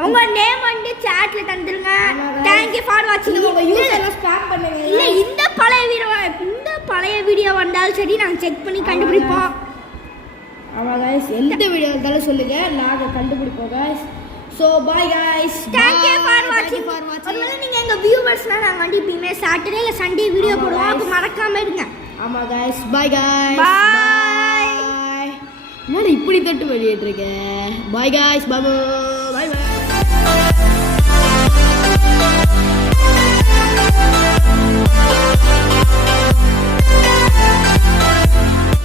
உங்க நேம் வந்து chatல தந்துருங்க. Thank you for watching. உங்க யூசர் எல்லாம் ஸ்பாம் பண்ணுங்க. இல்ல இந்த பழைய வீடியோ வந்தாலும் சரி நாங்க செக் பண்ணி கண்டுபிடிப்போம். ஆமா गाइस எந்த வீடியோ வந்தாலும் சொல்லுங்க நாங்க கண்டுபிடிப்போம் guys. So bye guys. Thank you for watching. ஒருவேளை நீங்க எங்க வியூவர்ஸ்னா நாங்க வந்து எப்பவுமே சாட்டர்டே இல்ல சண்டே வீடியோ போடுவோம். அப்ப மறக்காம இருங்க. ஆமா guys. Bye guys. Bye. என்ன இப்படி தட்டு வெளியிட்டு இருக்க. Bye guys. Bye bye.